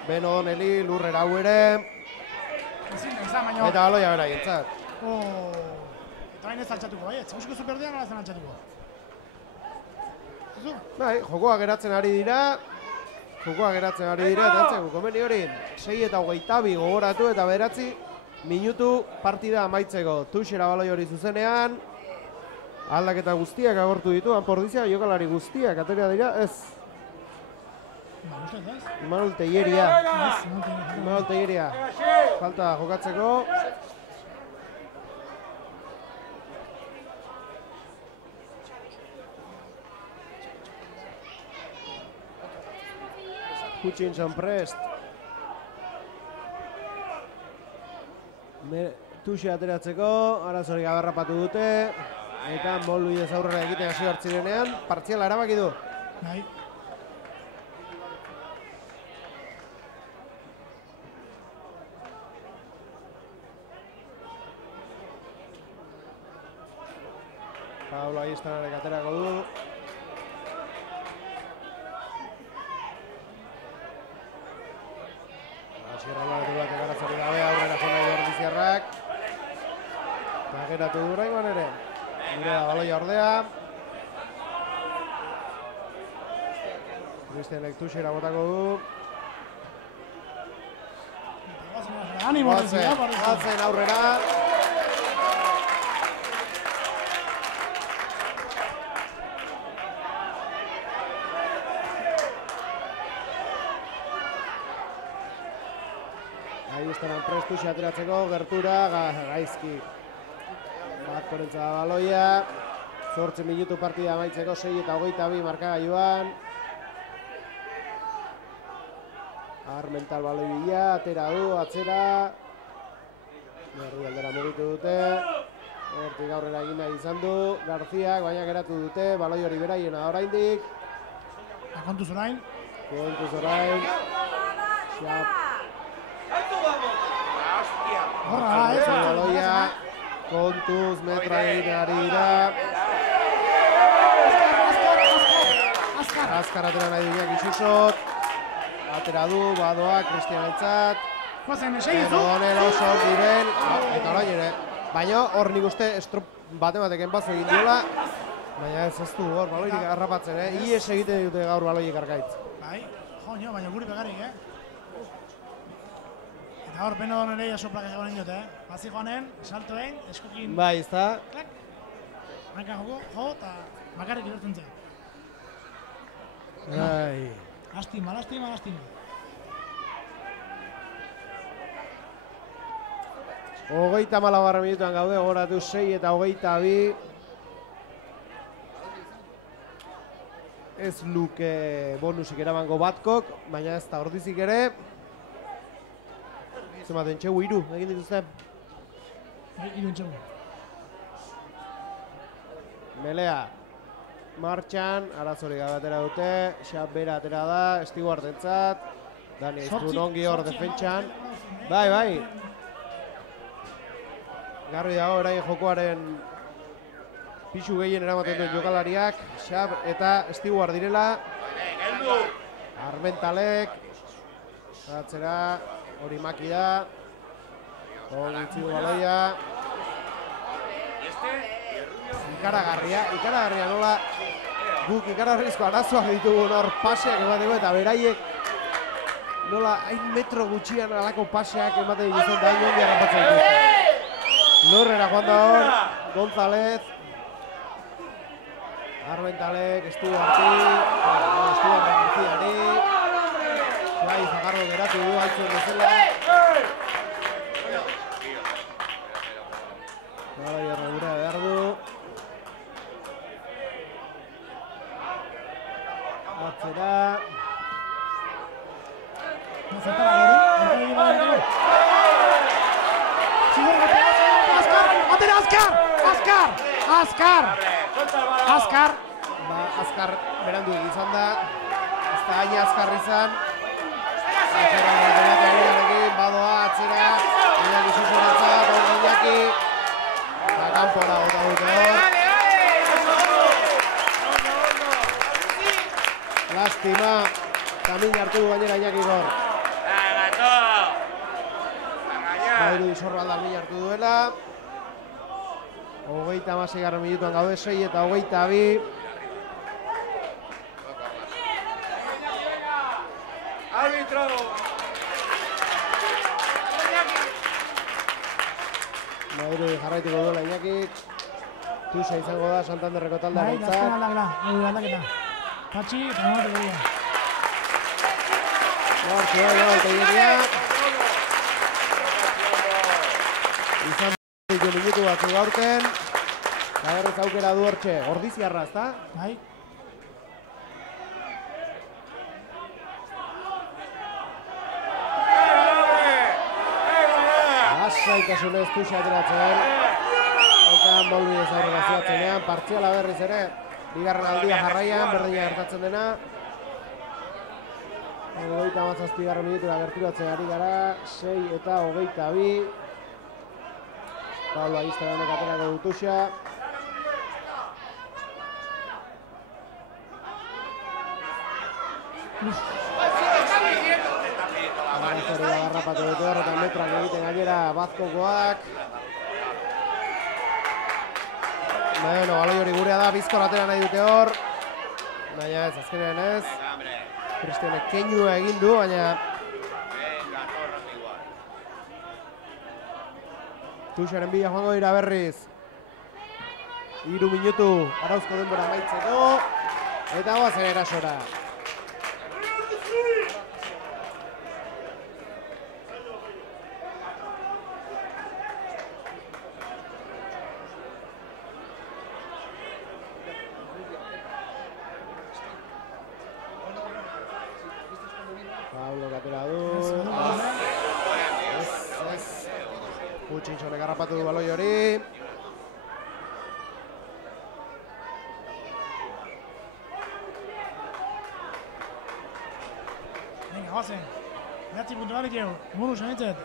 Beno Doneli lurrera hau ere. Eta baloia bera gintzat. Eta bain ez altxatuko, bai? Eusko zuperdean ala zen altxatuko. Bai, jokoa geratzen ari dira. Eta zaigu komeni hori 6 eta 22 gogoratu eta 9 minutu partida amaitzeko. Tuxera baloi hori zuzenean. Aldaketa guztiak agortu ditu, Anpordizia jokalari guztiak atera dira, ez? Imanol Teieria. Falta jokatzeko. Hutchinson prest. Tuxe ateratzeko, arazorik agarrapatu dute. Eta Molu idez aurrera egiten hasi hartzirenean, partziala erabaki du. Bai. Pablo Aiztanarek aterako du. Asierra laretuak egaratzari gabe, aurrera jona edo Ordiziarrak. Geratu du oraingoan ere. Gure da baloia ordea. Cristianek Tuxera botako du. Batzen aurrera. Ahí estarán prest Tuxe ateratzeko, gertura, gaizki. Batkorentza da baloia, 8 minutu partida amaitzeko 6 eta 22 markagailuan. Armental baloi bila, atera du, atzera. Berri aldera mugitu dute. Hortik aurrera egin nahi izan du. Garziak, baina geratu dute, baloi hori beraiena oraindik. Kontuz orain. Xap. Horra, Kontuz, metra egiten ari dira. Azkar atera nahi du Iñaki Susok. Atera du, badoa, Kristianentzat. Beno Donel oso diren. Eta orain ere. Baina hor nik uste estrop batematek enpazo egin diola. Baina ez du hor, baloirik harrapatzen, Ies egiten dute gaur baloiek arkaitz. Bai, jo, baina guri pegarik, Eta hor, Beno Donelei oso plaka egonen diote, Bazi joanen, saltoen, eskokin... Bai, ez da. Klak. Hankan jo, eta bakarrik irortzen zen. Bai. Lastima. 34 minutuan gaude, gogoratu 6 eta 22. Ez luke bonusik eramango Batkok, baina ez da Ordizik ere. Zematen txegu 3 egin dituzte. 3 txegu. Melea. Martxan, arazorik gabe atera dute, Xap bera atera da, Stewart-entzat. Dani Aizpun ongi hor defentsan. Bai. Garbi dago orain jokoaren pixu gehien eramaten duen jokalariak, Xap eta Stewart direla. Armentalek. Atzera, hori Maki da. Ongitzi du baloia. Ikaragarria nola guk ikaragarrizko arazoak ditugu hor paseak emateko eta beraiek nola hain metro gutxian alako paseak ematen dituzten da hain ongi harrapatzen dituzten. Lurrera joan da hor, González. Arbentalek, Estuarti, Garziari. Bai, Zagarro geratu du altzuen bezala. Bai, erregura behar du. Atzera. Zertara gori, Azkar! Azkar berandu izan da. Ez da hain azkar izan. Atzera Iñaki badoa atzera. Iñaki zuzoratzat, Iñaki. Eta kanpora gota dute hor. Lastima. Kamin hartu du gainera Iñaki gor. Bairu izorbalda min hartu duela. 36 minutuan gaude, 6 eta 22. Árbitro. Bairu jarraituko duela Iñaki. Tusa izango da Santanderreko taldearentzat. Bai, azken aldaketa. Patxi, eta nomateko dira. Hortxe, Tegiria. Izan ditu minutu batzuk gaurten. Berriz aukera du hortxe, Ordiziarra, ezta? Bai. Lasaitasunez Tuxa ateratzen. Eta Molbidez aurrera zuatzenean, partziala berriz ere. Bigarren aldia jarraian, berdina gertatzen dena. 37 minutura gerturatzen ari gara, 6 eta 22. Pablo Agistara honek aterako du Tuxa. Arrazori da garrapatu dute hor, eta metrak egiten gainera Bazkokoak. Bueno, baloi hori gurea da, bizkor atera nahi dute hor. Baina ez, azkenean ez. Cristianek keinua egin du, baina Tuxaren bila joango dira berriz. 3 minutu arauzko denbora amaitzeko. Eta goazen erasora. Pablo katera du. Utxintxonek harrapatu du baloi hori. Venga, goazen. 9 puntu barik egu. Muru sanitzet.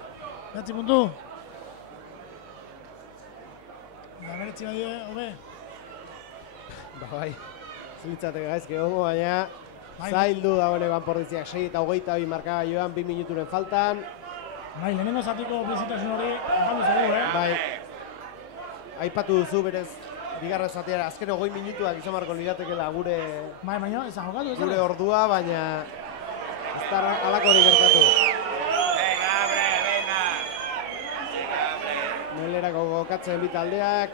9 puntu. Da beretzi bai hobe. Bai, zilitzateke gaizke hongo, baina zaildu dagoeneko Anpordiziak 6 eta 22 markagailuan 2 minuturen faltan. Bai, lehenengo zatiko bizitasun hori galdu zaigu, Bai, aipatu duzu berez, bigarren zateara, azken 20 minutuak izan marko liratekela gure Bai, baina ez da jokatu, ez gure ordua, baina ez da halako hori gertatu. Melerako gokatzen bi taldeak.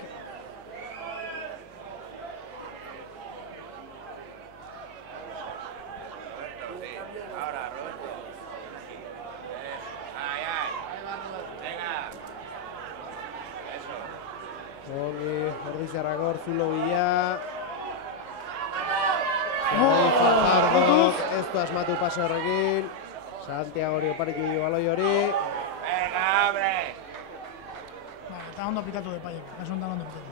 Ongi, Ordiziarrako Zulo bila. Ez du asmatu pase horrekin. Santiago hori oparitu dio baloi hori. Eta ondo pitatu de paiek, kasu ondan ondo pitatu.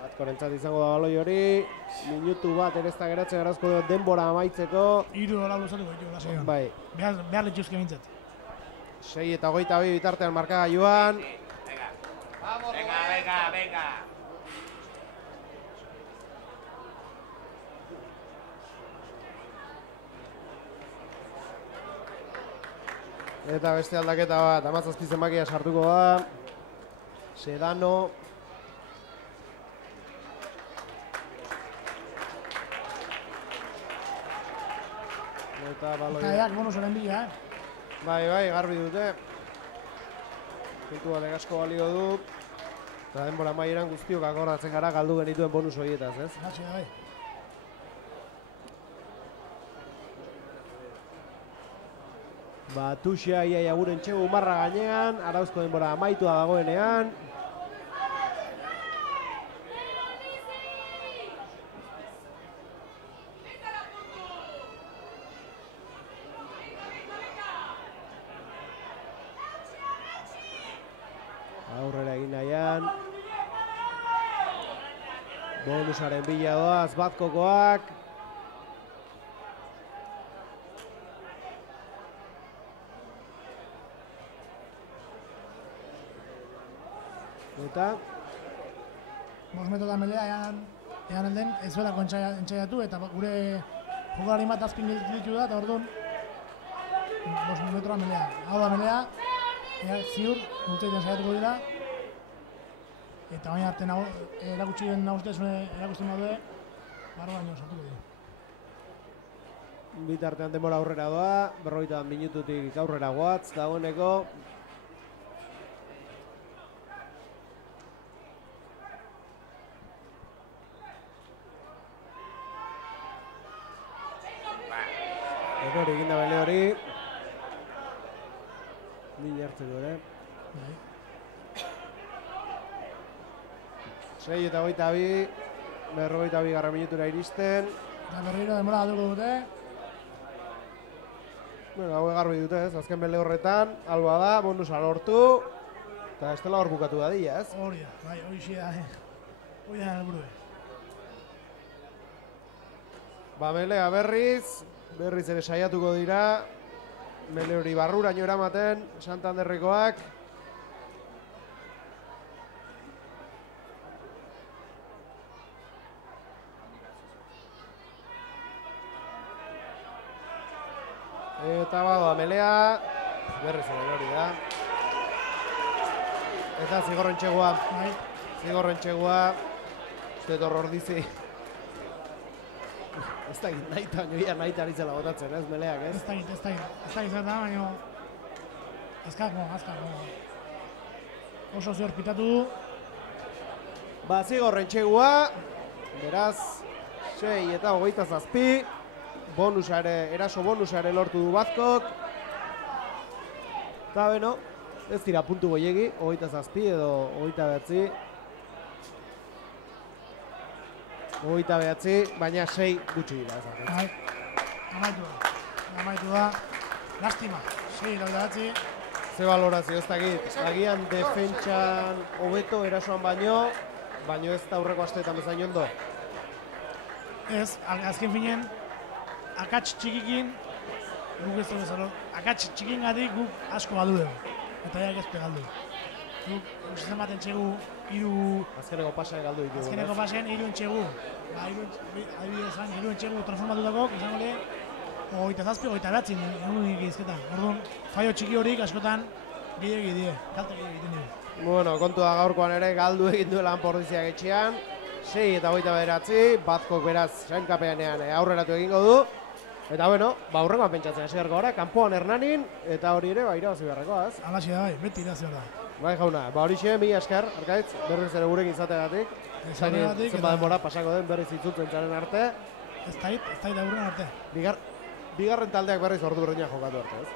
Batkorentzat izango da baloi hori. Minutu bat ere ez da geratzen garazko denbora amaitzeko. 3 hola luzatuko ditu, lasean. Bai. Behar lituzke bintzat. 6 eta 22 bitartean markagailuan. Venga. Eta beste aldaketa bat, 17 zenbakia sartuko da. Sedano. Eta baloi... Eta eak bonusoren bila, Bai, garbi dute. Puntu batek asko balio du. Eta denbora amaieran guztiok akordatzen gara galdu genituen bonus horietaz, ez? Gatxe da bai. Tuxia iaia guren txegu marra gainean, arauzko denbora amaitua dagoenean. Aurrera egin nahian. Bonusaren bila doaz, Bazkokoak. Eta... 5 metro da melea egan elden, ez zuelako entxaiatu eta gure jokalari bat azpin ditu da eta orduan 5 metroa melea. Hau da melea, ziur, gultzeiten saiatuko dira. Eta baina arte erakutsi den erakusten daude, barro baino sartuko dira. Bitartean denbora aurrera doa, 40 minututik aurrera goatz, dagoeneko. Hori eginda bele hori. Mila hartzeko ere. 6 eta 22, 42 garra minutura iristen. Eta berriro denbora galduko dute. Bueno, hau garbi dute ez, azken bele horretan, alba da, bonusa lortu. Eta estela hor bukatu da dira ez. Hori da, bai, hori da helburue. Melea berriz ere saiatuko dira. Mele hori barruraino eramaten, Santanderrekoak. Eta badoa melea, berriz ere hori da. Eta zigorren txegua. Zigorren txegua. Uste horror dizi. Ez da egin nahi eta joia nahi ari zela botatzen, ez meleak, ez? Ez da egin zer da, baina azkako. Oso zior pitatu du. Zigorren txegua, beraz, 6 eta 27, eraso bonusa ere lortu du Bazkok. Eta beno, ez dira puntu goiegi, 27 edo 29. 29, baina 6 gutxi dira. Amaitu da. Lastima, 6 laudatzi. Ze balorazio ez dakit, agian defentsan hobeto erasoan baino ez da aurreko asteetan bezain ondo. Ez, azken finen, akats txikikin, guk ez dugu zalo, akats txikin gatik guk asko galdu dugu. Eta jak ez pegaldu. Guk usten baten txegu, Azkeneko pasaen galdu ditugu. Azkeneko pasaen 3 entxegu. Adibidez, 3 entxegu transformatutako, izango le, 27, 29 egunik izketan. Orduan, faio txiki horik askotan gehiagi die, kalte gehiagi egiten dugu. Bueno, kontu da gaurkoan ere galdu egin duela Pordiziak etxean. 6 eta 29, Bazkok beraz sailkapeanean aurreratu egingo du. Eta bueno, aurrengoan pentsatzen hasi beharko gara, kanpoan Hernanin, eta hori ere irabazi beharrekoa, ez? Alaxe da bai, beti irabazi behar da. Bai jauna, horixe, mila esker, Arkaitz, berriz ere gurekin izateagatik. Zenba denbora pasako den berriz itzultzen txaren arte. Ez da aurren arte. Bigarren taldeak berriz ordu berdinak jokatu arte, ez?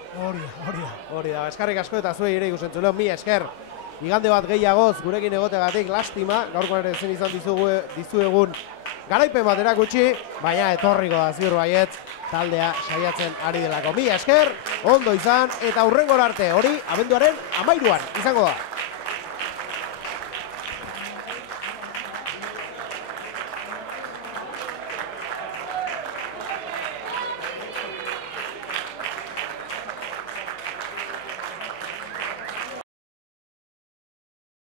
Hori da. Eskarrik asko eta zuei ere ikusten zuleo, mila esker. Igande bat gehiagoz gurekin egoteagatik, lastima, gaurkoan ere zen izan dizuegun garaipen bat erakutsi, baina etorriko da ziur baietz taldea saiatzen ari delako. Mila esker, ondo izan eta hurrengora arte, hori abenduaren 13an izango da.